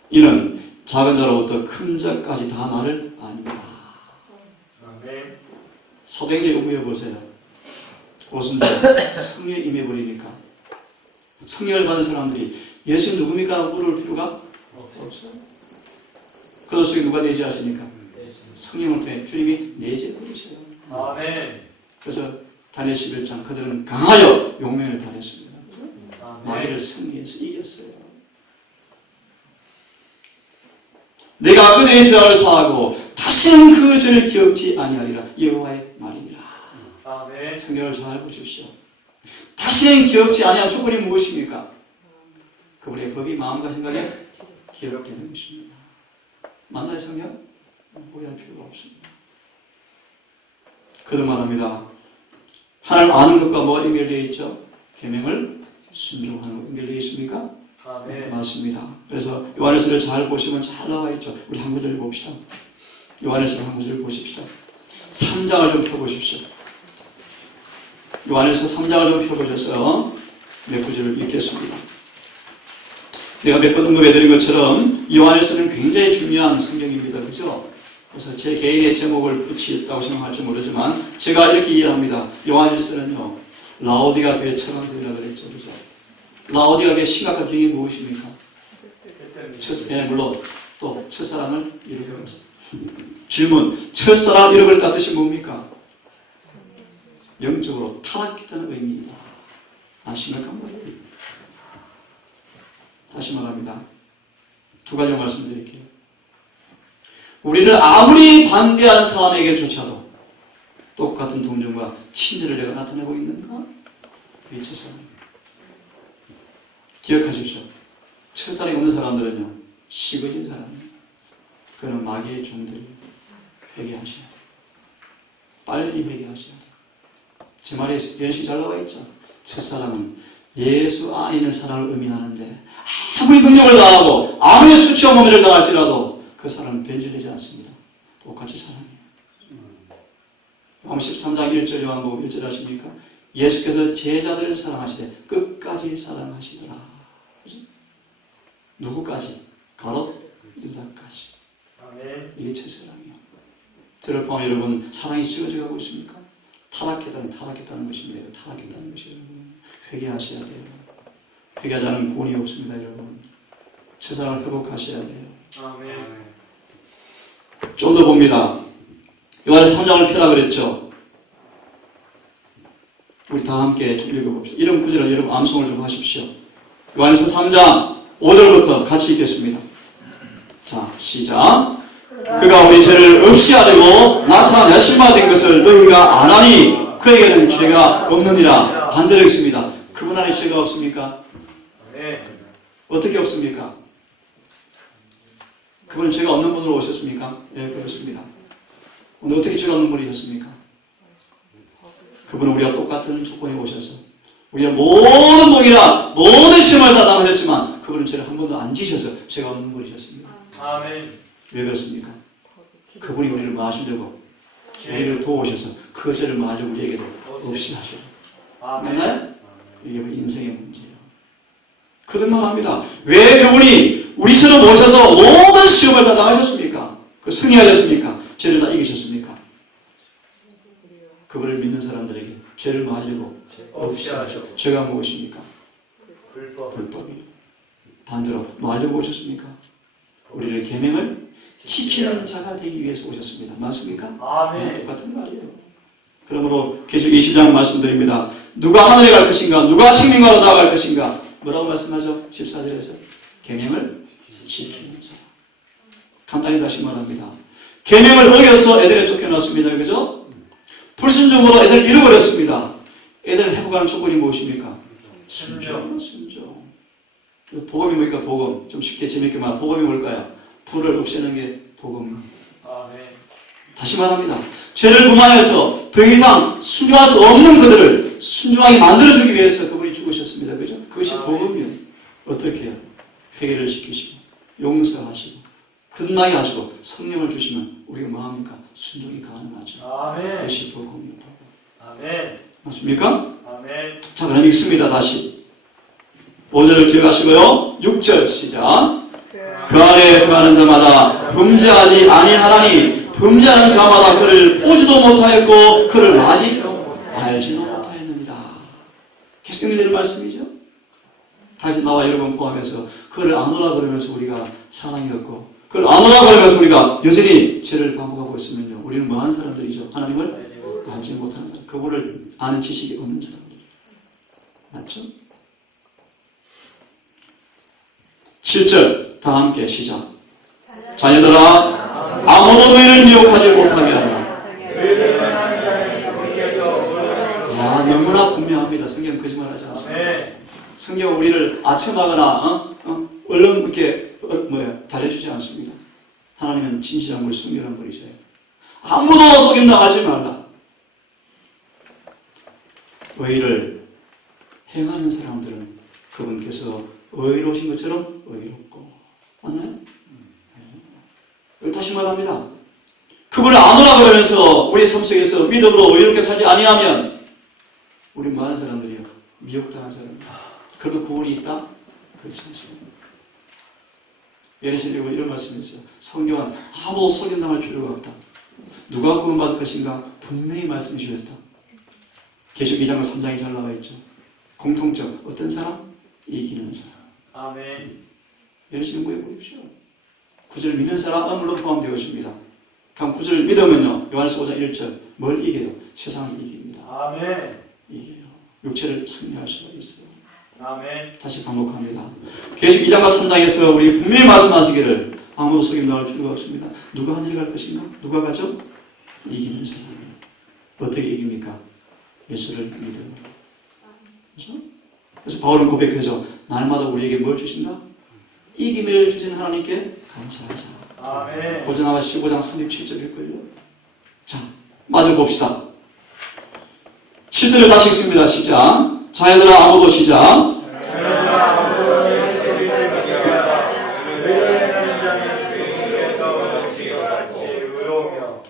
이는 작은 자로부터 큰 자까지 다 나를 아니라. 사도행전 연구해 보세요. 그것은 성령에 임해버리니까. 성령을 받은 사람들이 예수 누굽니까? 물을 필요가 없어요. 그들 속에 누가 내재하시니까? 성령을 통해 주님이 내재해 버리셔요. 아멘. 그래서 다니엘 11장 그들은 강하여 용맹을 발휘했습니다. 마귀를 승리해서 이겼어요. 내가 그들의 죄악을 사하고 다시는 그 죄를 기억지 아니하리라. 여호와의 말입니다. 아멘. 성경을 잘 보십시오. 다시는 기억지 아니한 조건이 무엇입니까? 그분의 법이 마음과 생각에 기억되는 것입니다. 맞나요, 성경? 오해할 필요가 없습니다. 그도 말합니다. 하나님 아는 것과 뭐가 연결되어 있죠? 계명을 순종하는 것 연결되어 있습니까? 아멘. 맞습니다. 그래서 요한일서를 잘 보시면 잘 나와 있죠. 우리 한 구절 봅시다. 요한일서 한 구절 보십시다. 3장을 좀 펴보십시오. 요한일서 3장을 좀 펴보셔서 몇 구절을 읽겠습니다. 내가 몇 번 언급해드린 것처럼 요한일서는 굉장히 중요한 성경입니다. 그죠? 그래서 제 개인의 제목을 붙였다고 생각할지 모르지만 제가 이렇게 이해합니다. 요한일서는요, 라오디가 교회 처방들이라고 그랬죠. 그죠? 라오디가 교회 심각한 병이 무엇입니까? 물론 또 첫사랑을 잃어버렸어요. 질문, 첫사랑을 잃어버렸다는 뜻이 뭡니까? 영적으로 타락했다는 의미이다. 심각한 말이에요. 다시 말합니다. 두 가지 말씀드릴게요. 우리를 아무리 반대하는 사람에게조차도 똑같은 동정과 친절을 내가 나타내고 있는가? 그게 첫사랑입니다. 기억하십시오. 첫사랑이 없는 사람들은요, 식어진 사람이에요. 그는 마귀의 종들이에요. 회개하셔야 돼요. 빨리 회개하셔야 돼요. 제 말에 연식이 잘 나와 있죠. 첫사랑은 예수 안에 있는 사랑을 의미하는데 아무리 능력을 다하고 아무리 수치와 모멸을 당할지라도 그 사랑은 변질되지 않습니다. 똑같이 사랑해요. 요한 13장 1절 요한복음 1절 하십니까? 예수께서 제자들을 사랑하시되 끝까지 사랑하시더라. 그죠? 누구까지? 가롯 유다까지. 아멘. 이게 첫사랑이에요. 저를 포함 여러분, 사랑이 식어져 가고 있습니까? 타락했다는 것입니다. 타락했다는 것이에요. 여러분. 회개하셔야 돼요. 회개하지 않으면 구원이 없습니다. 여러분. 첫사랑을 회복하셔야 돼요. 아멘. 좀 더 봅니다. 요한의 3장을 펴라 그랬죠. 우리 다 함께 좀 읽어봅시다. 이런 구절을 여러분 암송을 좀 하십시오. 요한에서 3장 5절부터 같이 읽겠습니다. 자, 시작. 그가 우리 죄를 없이 하려고 나타내심화 된 것을 너희가 안 하니 그에게는 죄가 없느니라. 반대로 읽습니다. 그분 안에 죄가 없습니까? 네. 어떻게 없습니까? 그분은 죄가 없는 분으로 오셨습니까? 예, 그렇습니다. 오늘 어떻게 죄가 없는 분이셨습니까? 그분은 우리와 똑같은 조건에 오셔서 우리가 모든 동일한 모든 시험을 다 당하셨지만 그분은 죄를 한 번도 안 지셔서 죄가 없는 분이셨습니다. 아멘. 왜 그렇습니까? 그분이 우리를 마시려고 우리를 도우셔서 그 죄를 마저 우리에게도 없이 하셔요. 맞나요? 이게 인생의 문제예요. 그들만 합니다. 왜 그분이 우리처럼 오셔서 모든 시험을 다 당하셨습니까? 그 승리하셨습니까? 죄를 다 이기셨습니까? 그분을 믿는 사람들에게 죄를 마하려고 없이 하셨고 죄가 무엇입니까? 불법이요. 반대로 마하려고 오셨습니까? 우리를 계명을 지키는 자가 되기 위해서 오셨습니다. 맞습니까? 아멘. 네, 똑같은 말이에요. 그러므로 계속 20장 말씀드립니다. 누가 하늘에 갈 것인가? 누가 생명가로 나아갈 것인가? 뭐라고 말씀하죠? 14절에서 계명을 지키는 자. 간단히 다시 말합니다. 계명을 어겨서 애들을 쫓겨났습니다. 그죠? 불순종으로 애들 잃어버렸습니다. 애들을 회복하는 조건이 무엇입니까? 순종. 복음이 뭡니까? 복음. 좀 쉽게 재밌게 말하면 복음이 뭘까요? 불을 없애는 게 복음입니다. 아멘. 다시 말합니다. 죄를 범하여서 더 이상 순종할 수 없는 그들을 순종하게 만들어주기 위해서 그분이 죽으셨습니다. 그죠? 그것이 복음이에요. 어떻게 해요? 회개를 시키시고 용서하시고 끝나게 하시고 성령을 주시면 우리가 뭐합니까? 순종이 가능하죠. 아멘. 그것이 복음이에요. 아멘. 맞습니까? 아멘. 자, 그럼 읽습니다. 다시 5절을 기억하시고요. 6절 시작. 그 안에 거하는 자마다 범죄하지 아니하나니 범죄하는 자마다 그를 보지도 못하였고 그를 아직 알지도 못하였느니라. 다시 연결되는 말씀이죠. 다시 나와 여러분 포함해서 그를 안 오라 그러면서 우리가 사랑이 없고 그걸 안 오라 그러면서 우리가 여전히 죄를 반복하고 있으면요. 우리는 뭐 하는 사람들이죠? 하나님을 알지 못하는 사람. 그분을 아는 지식이 없는 사람들. 맞죠? 7절 다 함께 시작. 자녀들아 아무도 너희를 미혹하지 못하게 하라. 너무나 분명합니다. 성경 거짓말하지 않습니다. 성경은 우리를 아첨하거나 얼른 이렇게 달래주지 않습니다. 하나님은 진실한 걸 숨기는 분이세요. 아무도 속임당하지 말라. 의를 행하는 사람들은 그분께서 의로우신 것처럼 의롭고 맞나요? 다시 말합니다. 그분을 안 오라 그러면서 우리 삶 속에서 믿음으로 의롭게 살지 아니하면 우리 많은 사람들이요 미혹당한 사람입니다. 그래도 구원이 있다? 그렇지 않습니다. 예레시리고 이런 말씀이 있어요. 성경은 아무 속임당할 필요가 없다. 누가 구원받을 것인가? 분명히 말씀해 주셨다. 계시록 2장과 3장이 잘 나와 있죠. 공통점 어떤 사람? 이기는 사람. 아멘. 예레시리 보십시오. 9절 믿는 사람은 물론 포함되어 있습니다. 그럼 9절 믿으면요 요한서 5장 1절 뭘 이겨요? 세상을 이깁니다. 아멘. 이겨요. 육체를 승리할 수가 있어요. 아멘. 다시 반복합니다. 계시록 2장과 3장에서 우리 분명히 말씀하시기를 아무도 속임당할 필요가 없습니다. 누가 하늘에 갈 것인가? 누가 가죠? 이기는 사람. 어떻게 이깁니까? 예수를 믿음으로. 그렇죠? 그래서 바울은 고백하죠. 날마다 우리에게 뭘 주신다? 이김을 주신 하나님께 감사하자. 아멘. 고전하와 15장 37절일걸요. 자, 마저 봅시다. 7절을 다시 읽습니다. 시작. 자녀들아 아무도 시작.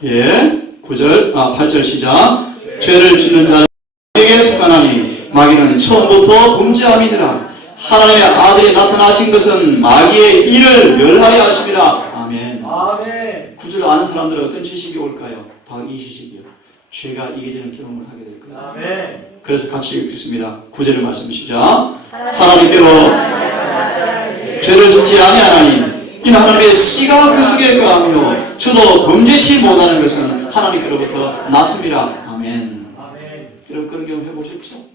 예, 8절 시작. 죄를 짓는 자에게 속하나니 마귀는 처음부터 범죄함이니라. 하나님의 아들이 나타나신 것은 마귀의 일을 멸하려 하심이라. 아멘. 아멘. 9절 아는 사람들은 어떤 지식이 올까요? 바로 이 지식이요. 죄가 이겨지는 경험을 하게 될 거예요. 아멘. 그래서 같이 읽겠습니다. 9절의 말씀 시작. 하나님께로 죄를 짓지 아니하나니 이는 하나님의 씨가 그 속에 거하며 저도 범죄치 못하는 것은 하나님께로부터 났습니다. 아멘. 아멘. 여러분 그런 경험 해보셨죠?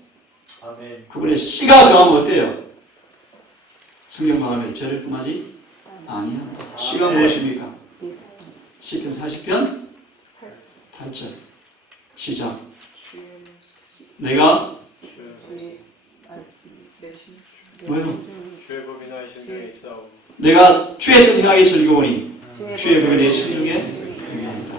아멘. 그분의 씨가 거하면 어때요? 성경 말하면 죄를 범하지 아니한다. 씨가 무엇입니까? 시편 40편 8절 시작. 내가 뭐요? 주의 법이 나의 심중에 있사오. 내가 주의 뜻 행하기 즐거우니 주의 법이 내 심중에 행하리다.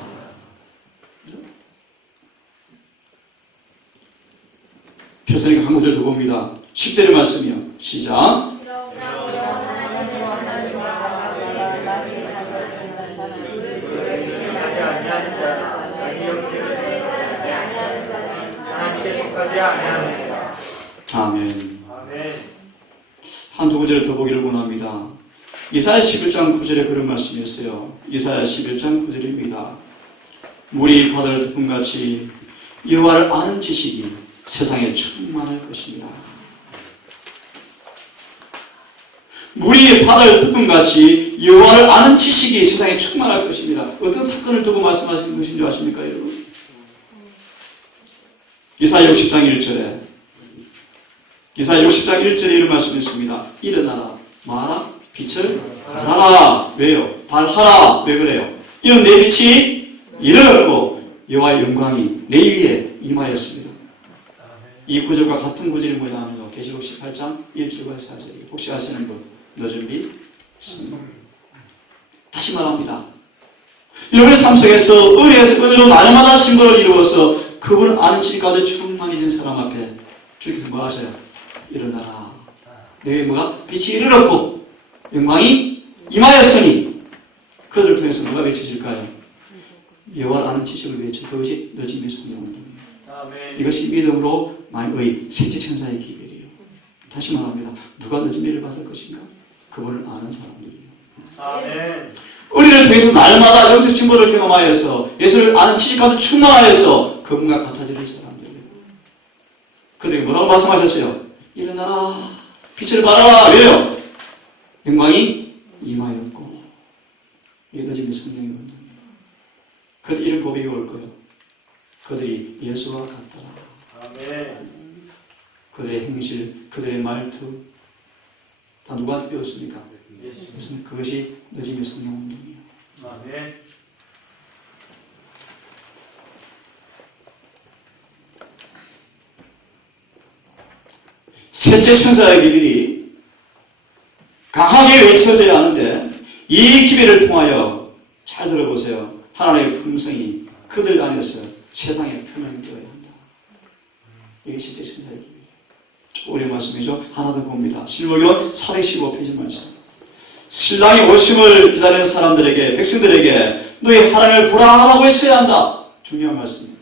표선이가 한 구절 더 봅니다. 10절의 말씀이요. 시작. 아멘. 아멘. 한두 구절을 더 보기를 원합니다. 이사야 11장 9절에 그런 말씀이었어요. 이사야 11장 9절입니다. 물이 바다를 덮음같이 여호와를 아는 지식이 세상에 충만할 것입니다. 물이 바다를 덮음같이 여호와를 아는 지식이 세상에 충만할 것입니다. 어떤 사건을 두고 말씀하시는 것인 줄 아십니까, 여러분? 이사야 60장 1절에 이사야 60장 1절에 이런 말씀이 있습니다. 일어나라, 마라, 빛을 발하라. 왜요? 발하라. 왜 그래요? 이는 내 빛이 일어났고 여호와의 영광이 내 위에 임하였습니다. 이 구절과 같은 구절이 뭐냐면요. 계시록 18장 1절과 4절. 혹시 아시는 분? 너 준비? 다시 말합니다. 여러분의 삶 속에서 은혜에서 은혜로 날마다 증거를 이루어서 그분을 아는 지식 가운데 충만해진 사람 앞에 주께서 뭐 하셔요? 일어나라. 너의 뭐가? 빛이 이르렀고 영광이 임하였으니 그들을 통해서 누가 외쳐질까요? 여호와를 아는 지식을 외쳐. 그것이 너 집의 성령입니다. 이것이 믿음으로 만의 생체천사의 기별이에요. 다시 말합니다. 누가 너 집의를 받을 것인가? 그분을 아는 사람들이에요. 아멘. 우리를 통해서 날마다 영적 증거를 경험하여서 예수를 아는 지식 가운데 충만하여서 그분과 같아지는 사람들이에요. 그들이 뭐라고 말씀하셨어요? 일어나라. 빛을 발하라. 왜요? 영광이 임하였고. 이게 늦음의 성령의 운동이에요. 그들 이런 고백이 올 거예요. 그들이 예수와 같더라. 아멘. 그들의 행실, 그들의 말투 다 누구한테 배웠습니까? 예수. 그것이 늦음의 성령 운동이에요. 아멘. 셋째 천사의 기별이 강하게 외쳐져야 하는데 이 기별을 통하여 잘 들어보세요. 하나님의 품성이 그들 안에서 세상에 표명되어야 한다. 이게 셋째 천사의 기별이에요. 오랜 말씀이죠. 하나 더 봅니다. 실로yon 415페이지 말씀. 신랑이 오심을 기다리는 사람들에게, 백성들에게 너희 하나님을 보라라고 외쳐야 한다. 중요한 말씀입니다.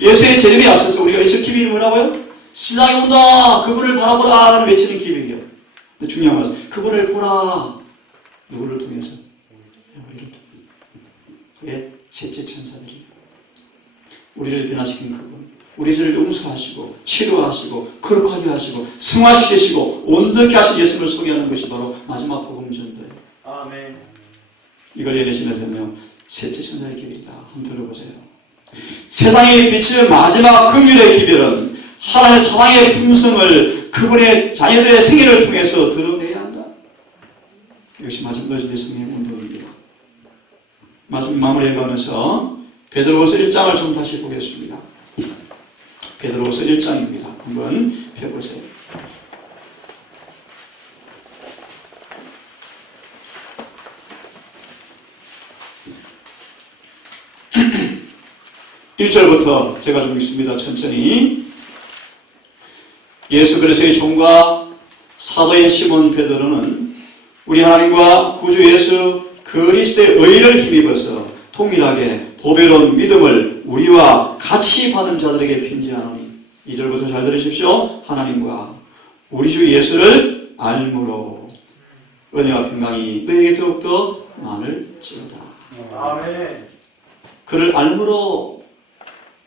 예수의 재림에 앞서서 우리가 외칠 기별이 뭐라고요? 신랑이 온다. 그분을 바라보라 라는 외치는 기별이에요. 근데 중요한 말씀. 그분을 보라. 누구를 통해서? 우리를 통해서. 그게 셋째 천사들이에요. 우리를 변화시킨 그분. 우리 죄를 용서하시고 치료하시고 거룩하게 하시고 승화시키시고 온전케 하신 예수를 소개하는 것이 바로 마지막 복음 전도예요. 아멘. 이걸 예내시면서요. 셋째 천사의 기별이다. 한번 들어보세요. 세상에 비치는 마지막 긍휼의 기별은 하나님의 사랑의 품성을 그분의 자녀들의 생애를 통해서 드러내야 한다. 이것이 마지막 늦음의 성령 운동입니다. 말씀 마무리해가면서 베드로후서 1장을 좀 다시 보겠습니다. 베드로후서 1장입니다. 한번 펴보세요. (1절부터) 제가 좀 읽습니다. 천천히. 예수 그리스도의 종과 사도인 시몬 베드로는 우리 하나님과 구주 예수 그리스도의 의를 힘입어서 동일하게 보배로운 믿음을 우리와 같이 받은 자들에게 편지하노니 2절부터 잘 들으십시오. 하나님과 우리 주 예수를 알므로 은혜와 평강이 너에게 더욱더 많을지어다. 아멘. 그를 알므로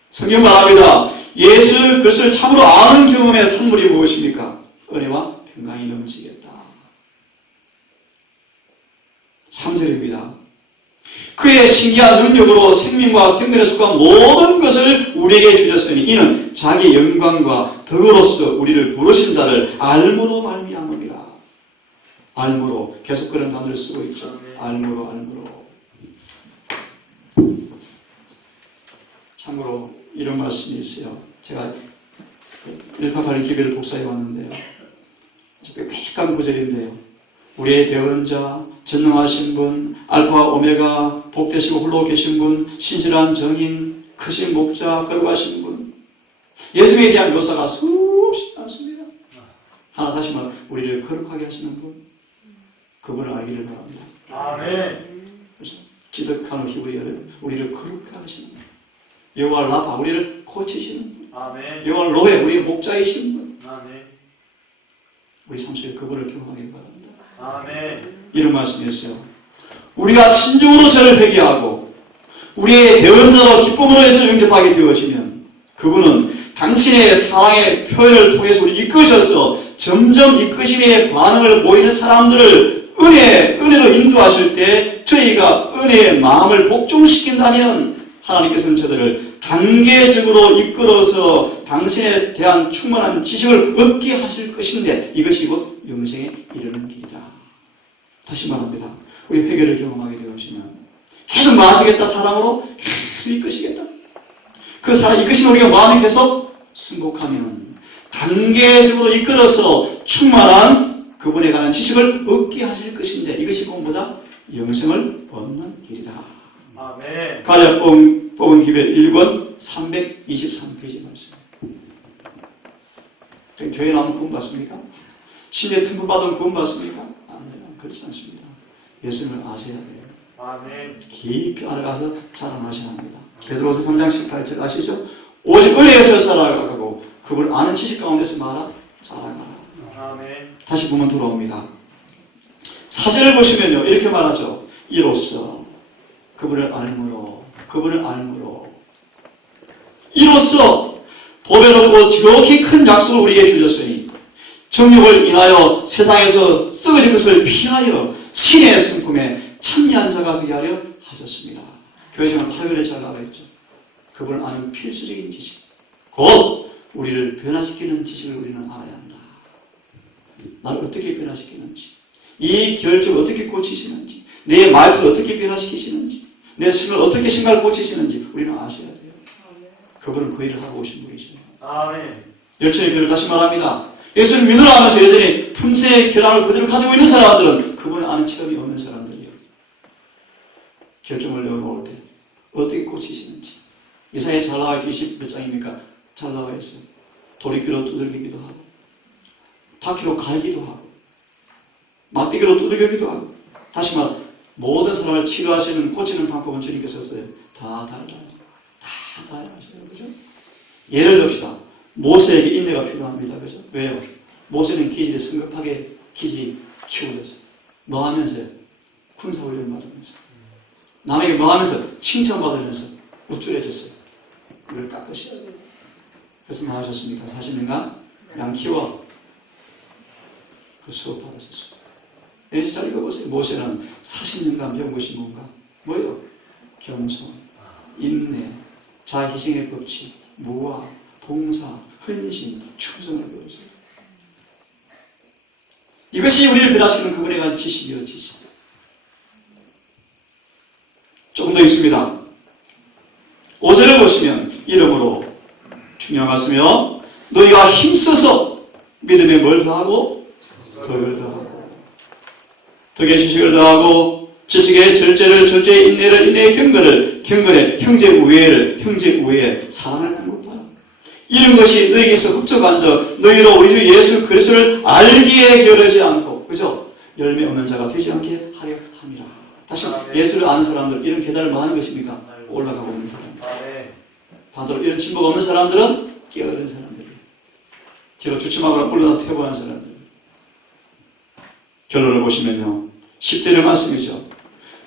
성경 말합니다. 예수 그리스도를 참으로 아는 경험의 산물이 무엇입니까? 은혜와 평강이 넘치겠다. 3절입니다. 그의 신기한 능력으로 생명과 경건에 속한 모든 것을 우리에게 주셨으니 이는 자기 영광과 덕으로서 우리를 부르신 자를 알므로 말미암음이라. 알므로 계속 그런 단어를 쓰고 있죠. 알므로. 참고로 이런 말씀이 있어요. 제가 188 기별을 독사해 왔는데요. 빽빽한 구절인데요. 우리의 대언자, 전능하신 분, 알파 오메가, 복되시고 홀로 계신 분, 신실한 정인, 크신 목자, 거룩하신 분. 예수님에 대한 묘사가 수없이 많습니다. 하나 다시 말, 우리를 거룩하게 하시는 분, 그분을 알기를 바랍니다. 아멘. 그래서 지득한 히브리어를 우리를 거룩하게 하시는 분, 여호와 라파, 우리를 고치시는 분, 아멘. 여호와 로에, 우리의 목자이신 분, 아멘. 우리 삶 속에 그분을 경험하기 바랍니다. 아멘. 이런 말씀이었어요. 우리가 진정으로 저를 회개하고 우리의 대언자로 기쁨으로 예수를 영접하게 되어지면 그분은 당신의 사랑의 표현을 통해서 우리를 이끄셔서 점점 이끄심의 반응을 보이는 사람들을 은혜로 인도하실 때 저희가 은혜의 마음을 복종시킨다면 하나님께서는 저들을 단계적으로 이끌어서 당신에 대한 충만한 지식을 얻게 하실 것인데 이것이 곧 영생에 이르는 길이다. 다시 말합니다. 우리 회개를 경험하게 되어지면 계속 마시겠다. 사랑으로 계속 이끄시겠다. 그 사랑 이끄신 우리가 마음이 계속 승복하면 단계적으로 이끌어서 충만한 그분에 관한 지식을 얻게 하실 것인데 이것이 무엇보다 영생을 얻는 길이다. 아멘. 가랴 뽑은 기별 1권 323페이지 말씀. 교회 나오면 구원 받습니까? 신의 틈을 받으면 구원 받습니까? 아니요, 그렇지 않습니다. 예수님을 아셔야 돼요. 아멘. 깊이 알아가서 자라나셔야 합니다. 베드로서 3장 18절 아시죠? 오직 은혜에서 자라가고 그걸 아는 지식 가운데서 자라가라. 아멘. 다시 보면 돌아옵니다. 사절을 보시면요 이렇게 말하죠. 이로써 그분을 알므로 이로써 보배롭고 지극히 큰 약속을 우리에게 주셨으니 정욕을 인하여 세상에서 썩어질 것을 피하여 신의 성품에 참여한 자가 되게 하려 하셨습니다. 교회생활 8개월에 잘 나와 있죠. 그분을 아는 필수적인 지식, 곧 우리를 변화시키는 지식을 우리는 알아야 한다. 나를 어떻게 변화시키는지, 이 결정을 어떻게 고치시는지, 내 말투를 어떻게 변화시키시는지, 내 생각을 어떻게 생각을 고치시는지 우리는 아셔야 돼요. 그분은 그 일을 하고 오신 분이죠. 아멘. 열처의 교회를 다시 말합니다. 예수를 믿으러 하면서 여전히 품새의 결함을 그대로 가지고 있는 사람들은 그분을 아는 체험이 없는 사람들이에요. 결정을 내어놓을 때 어떻게 고치시는지. 이사야 잘 나와 있죠. 20몇 장입니까? 잘 나와 있어요. 도리끼로 두들기기도 하고, 바퀴로 갈기도 하고, 막대기로 두들기기도 하고. 다시 말, 모든 사람을 치료하시는, 고치는 방법은 주님께서 썼어요. 다 달라요. 다 다양하셔요. 그죠? 예를 듭시다. 모세에게 인내가 필요합니다. 그죠? 왜요? 모세는 기질이 성급하게 기질이 키워졌어요. 뭐 하면서? 군사훈련 받으면서. 남에게 뭐 하면서? 칭찬받으면서 우쭐해졌어요. 그걸 깎으셔야 돼요. 그래서 뭐 하셨습니까? 40년간 양 키워 그 수업 받으셨어요. 여기서 잘 읽어보세요. 모세는 40년간 배운 것이 뭔가? 뭐예요? 겸손, 인내, 자희생의 법칙, 무화, 봉사, 헌신, 충성을 배웠어요. 이것이 우리를 변화시키는 그분에 관한 지식이요, 지식. 조금 더 있습니다. 5절을 보시면 이러므로 중요한 말씀이요. 너희가 힘써서 믿음에 뭘 더하고? 덕을 더하고, 덕에 지식을 더하고, 지식에 절제를, 절제에 인내를, 인내에 경건을, 경건에 형제 우애를, 형제 우애에 사랑을 공급하라. 이런 것이 너희에게서 흡족한 자 너희로 우리 주 예수 그리스도를 알기에 게으르지 않고, 그죠? 열매 없는 자가 되지 않게 하려 함이라. 다시 예수를 아는 사람들, 이런 계단을 뭐 하는 것입니까? 올라가고 있는 사람. 반대로 이런 친구가 없는 사람들은 깨어있는 사람들이에요. 뒤로 주춤하거나 물러나 퇴보하는 사람들. 결론을 보시면요, 10절의 말씀이죠.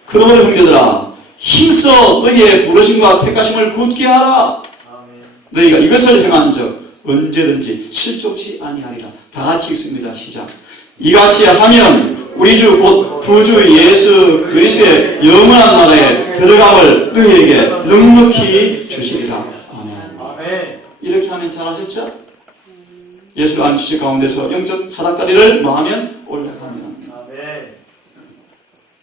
그러므로 형제들아, 힘써 너희의 부르심과 택하심을 굳게 하라. 너희가 이것을 행한 적 언제든지 실족치 아니하리라. 다 같이 읽습니다. 시작. 이같이 하면 우리 주 곧 구주 예수 그리스도의 영원한 나라에 들어감을 너희에게 넉넉히 주시리라. 아멘. 이렇게 하면 잘하셨죠? 예수를 아는 지식 가운데서 영적 사닥다리를 뭐하면? 올라가면.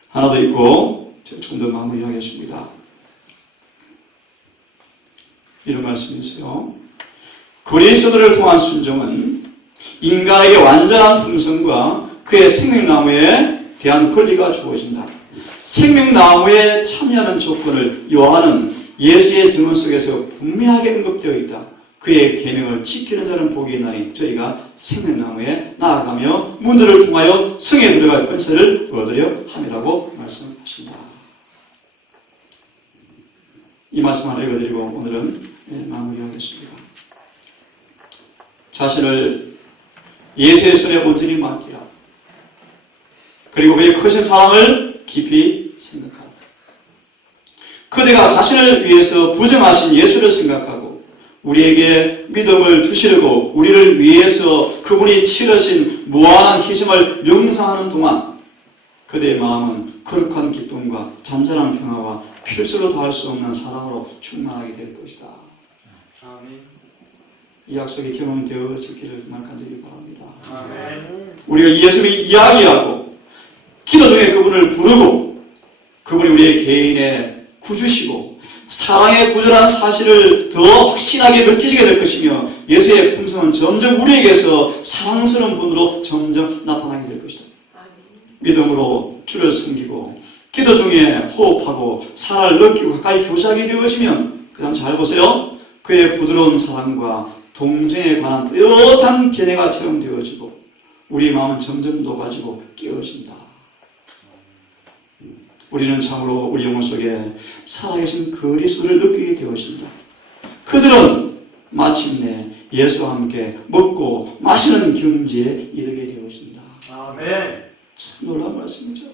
하나 더 있고 조금 더 마무리하겠습니다. 이런 말씀이 있어요. 그리스도를 통한 순종은 인간에게 완전한 품성과 그의 생명나무에 대한 권리가 주어진다. 생명나무에 참여하는 조건을 요한은 예수의 증언 속에서 분명하게 언급되어 있다. 그의 계명을 지키는 자는 복이 있나니 저희가 생명나무에 나아가며 문들을 통하여 성에 들어갈 권세를 얻으려 함이라고 말씀하십니다. 이 말씀 하나 읽어드리고 오늘은 마무리하겠습니다. 자신을 예수의 손에 온전히 맡기라. 그리고 그의 크신 사랑을 깊이 생각하라. 그대가 자신을 위해서 부정하신 예수를 생각하고 우리에게 믿음을 주시려고 우리를 위해서 그분이 치르신 무한한 희생을 명상하는 동안 그대의 마음은 거룩한 기쁨과 잔잔한 평화와 필수로 다할 수 없는 사랑으로 충만하게 될 것이다. 아멘. 이 약속이 경험되어지기를 정말 간절히 바랍니다. 아멘. 우리가 예수를 이야기하고 기도 중에 그분을 부르고 그분이 우리의 개인의 구주시고 사랑의 구조라는 사실을 더 확신하게 느껴지게 될 것이며 예수의 품성은 점점 우리에게서 사랑스러운 분으로 점점 나타나게 될 것이다. 믿음으로 주를 섬기고 기도 중에 호흡하고 사랑을 느끼고 가까이 교제하게 되어지면 그 다음 잘 보세요. 그의 부드러운 사랑과 동정에 관한 뚜렷한 견해가 체험되어지고 우리의 마음은 점점 녹아지고 깨어진다. 우리는 참으로 우리 영혼 속에 살아계신 그리스도를 느끼게 되어진다. 그들은 마침내 예수와 함께 먹고 마시는 경지에 이르게 되어진다. 아멘. 참 놀라운 말씀이죠.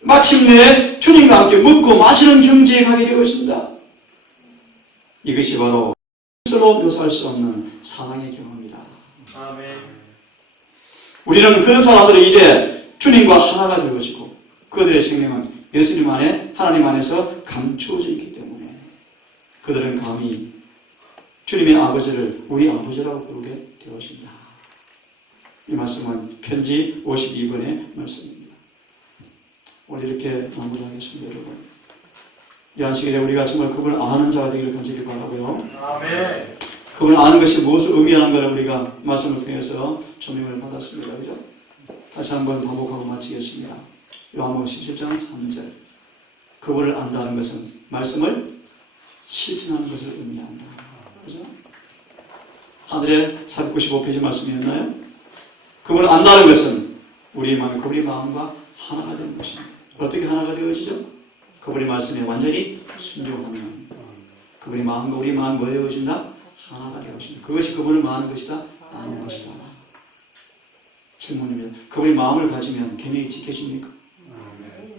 마침내 주님과 함께 먹고 마시는 경지에 가게 되어진다. 이것이 바로 스스로 묘사할 수 없는 사랑의 경험이다. 아멘. 우리는 그런 사람들이 이제 주님과 하나가 되어지고 그들의 생명은 예수님 안에 하나님 안에서 감추어져 있기 때문에 그들은 감히 주님의 아버지를 우리 아버지라고 부르게 되어진다. 이 말씀은 편지 52번의 말씀입니다. 오늘 이렇게 마무리하겠습니다. 여러분, 이 안식일에 우리가 정말 그분을 아는 자가 되기를 간절히 바라고요. 아멘. 그분을 아는 것이 무엇을 의미하는가를 우리가 말씀을 통해서 조명을 받았습니다. 그죠? 다시 한번 반복하고 마치겠습니다. 요한복음 17장 3절. 그분을 안다는 것은 말씀을 실천하는 것을 의미한다. 그죠? 하늘의 495페이지 말씀이었나요? 그분을 안다는 것은 우리의 마음과 하나가 되는 것입니다. 어떻게 하나가 되어지죠? 그분의 말씀에 완전히 순종하면 그분의 마음과 우리 마음이 뭐 되어진다? 하나가 되어진다. 그것이 그분을 아는 것이다. 아는 것이다. 질문입니다. 그분의 마음을 가지면 계명이 지켜집니까?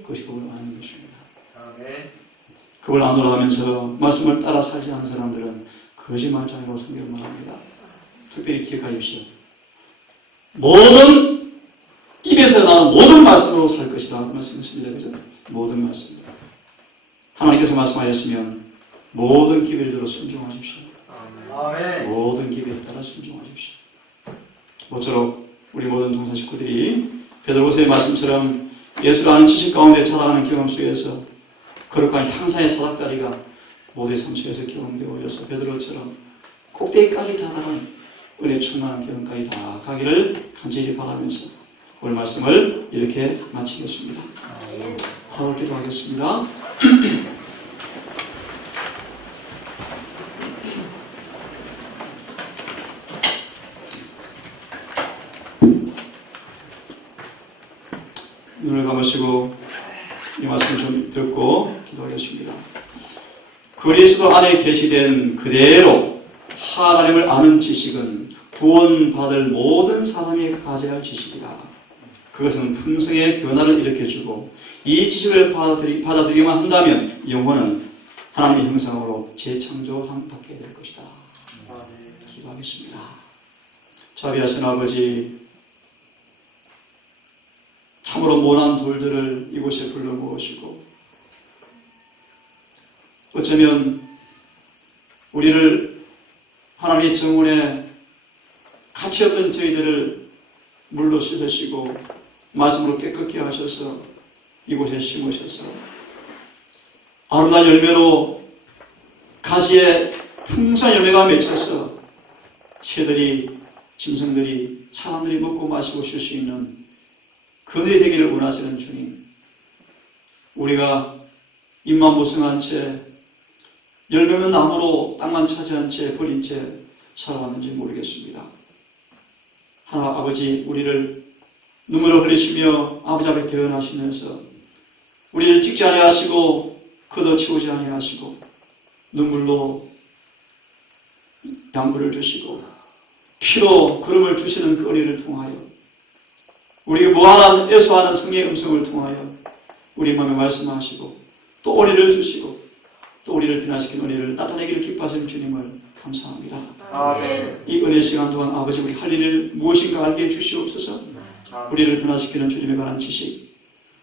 그것이 그분을 아는 것입니다. 그걸 안으로 하면서 말씀을 따라 살지 않은 사람들은 거짓말장이라고 성경을 말합니다. 특별히 기억하십시오. 모든 입에서 나오는 모든 말씀으로 살 것이다. 말씀하십니다. 그죠? 모든 말씀. 하나님께서 말씀하셨으면 모든 기별대로 순종하십시오. 아멘. 모든 기별에 따라 순종하십시오. 모쪼록 우리 모든 동산 식구들이 베드로서의 말씀처럼 예수를 아는 지식 가운데 자라나는 경험 속에서 거룩한 향사의 사닥다리가 모두의 삶 속에서 경험되어 올려서 베드로처럼 꼭대기까지 다다른 은혜 충만한 경험까지 다 가기를 간절히 바라면서 오늘 말씀을 이렇게 마치겠습니다. 다음 기도하겠습니다. 눈을 감으시고 이 말씀 좀 듣고 기도하겠습니다. 그리스도 안에 계시된 그대로 하나님을 아는 지식은 구원받을 모든 사람이 가져야 할 지식이다. 그것은 품성의 변화를 일으켜주고 이 지식을 받아들이기만 한다면 영혼은 하나님의 형상으로 재창조받게 될 것이다. 기도하겠습니다. 자비하신 아버지, 참으로 모난 돌들을 이곳에 불러 모으시고 어쩌면 우리를 하나님의 정원에 가치 없는 저희들을 물로 씻으시고 말씀으로 깨끗게 하셔서 이곳에 심으셔서 아름다운 열매로 가지에 풍성한 열매가 맺혀서 새들이, 짐승들이, 사람들이 먹고 마시고 쉴 수 있는 그늘이 되기를 원하시는 주님, 우리가 입만 무성한 채 열매는 나무로 땅만 차지한 채 버린 채 살아왔는지 모르겠습니다. 하나 아버지, 우리를 눈물을 흘리시며 아버지 앞에 대언하시면서 우리를 찍지 아니하시고 걷어치우지 아니하시고 눈물로 양분을 주시고 피로 그름을 주시는 그 은혜를 통하여 우리가 무한한 애소하는 성의 음성을 통하여 우리 마음에 말씀하시고 또 은혜를 주시고 또 우리를 변화시킨 은혜를 나타내기를 기뻐하시는 주님을 감사합니다. 아멘. 이 은혜 시간 동안 아버지 우리 할 일을 무엇인가 알게 해주시옵소서. 우리를 변화시키는 주님에 관한 지식,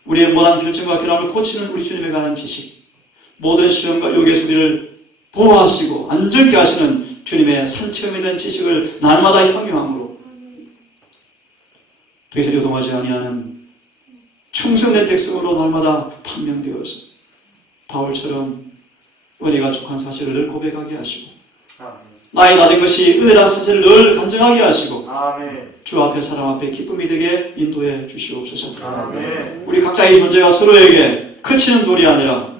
우리의 모난 결정과 결함을 고치는 우리 주님에 관한 지식, 모든 시험과 욕에서 우리를 보호하시고 안전케 하시는 주님의 산처음에 대한 지식을 날마다 향유함으로 더 요동하지 아니하는 충성된 백성으로 날마다 판명되어서 바울처럼 은혜가 족한 사실을 늘 고백하게 하시고 나의 나된 것이 은혜라는 사실을 늘 간증하게 하시고 아멘. 주 앞에 사람 앞에 기쁨이 되게 인도해 주시옵소서. 아멘. 우리 각자의 존재가 서로에게 그치는 돌이 아니라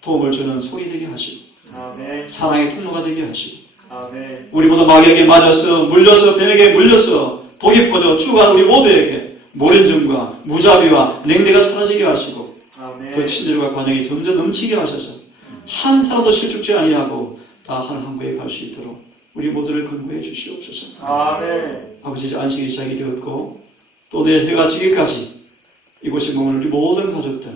도움을 주는 손이 되게 하시고 아멘. 사랑의 통로가 되게 하시고 아멘. 우리 모두 마귀에게 맞아서 물려서 뱀에게 물려서 독이 퍼져 죽어간 우리 모두에게 모른증과 무자비와 냉대가 사라지게 하시고 아멘. 그 친절과 관용이 점점 넘치게 하셔서 한 사람도 실축지 아니하고 다 하늘 항구에 갈 수 있도록 우리 모두를 근구해 주시옵소서. 아멘. 아버지, 이제 안식이 시작이 되었고 또 내일 해가 지기까지 이곳에 머무는 우리 모든 가족들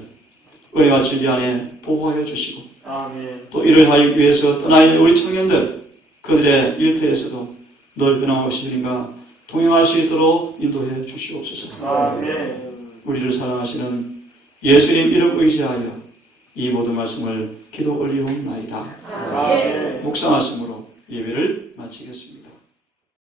은혜와 진리 안에 보호하여 주시고 아멘. 또 일을 하기 위해서 떠나 있는 우리 청년들 그들의 일터에서도 늘 변함없이 주님과 동행할 수 있도록 인도해 주시옵소서. 아멘. 우리를 사랑하시는 예수님 이름 의지하여 이 모든 말씀을 기도 올리옵나이다. 아멘. 묵상하심으로 예배를 마치겠습니다.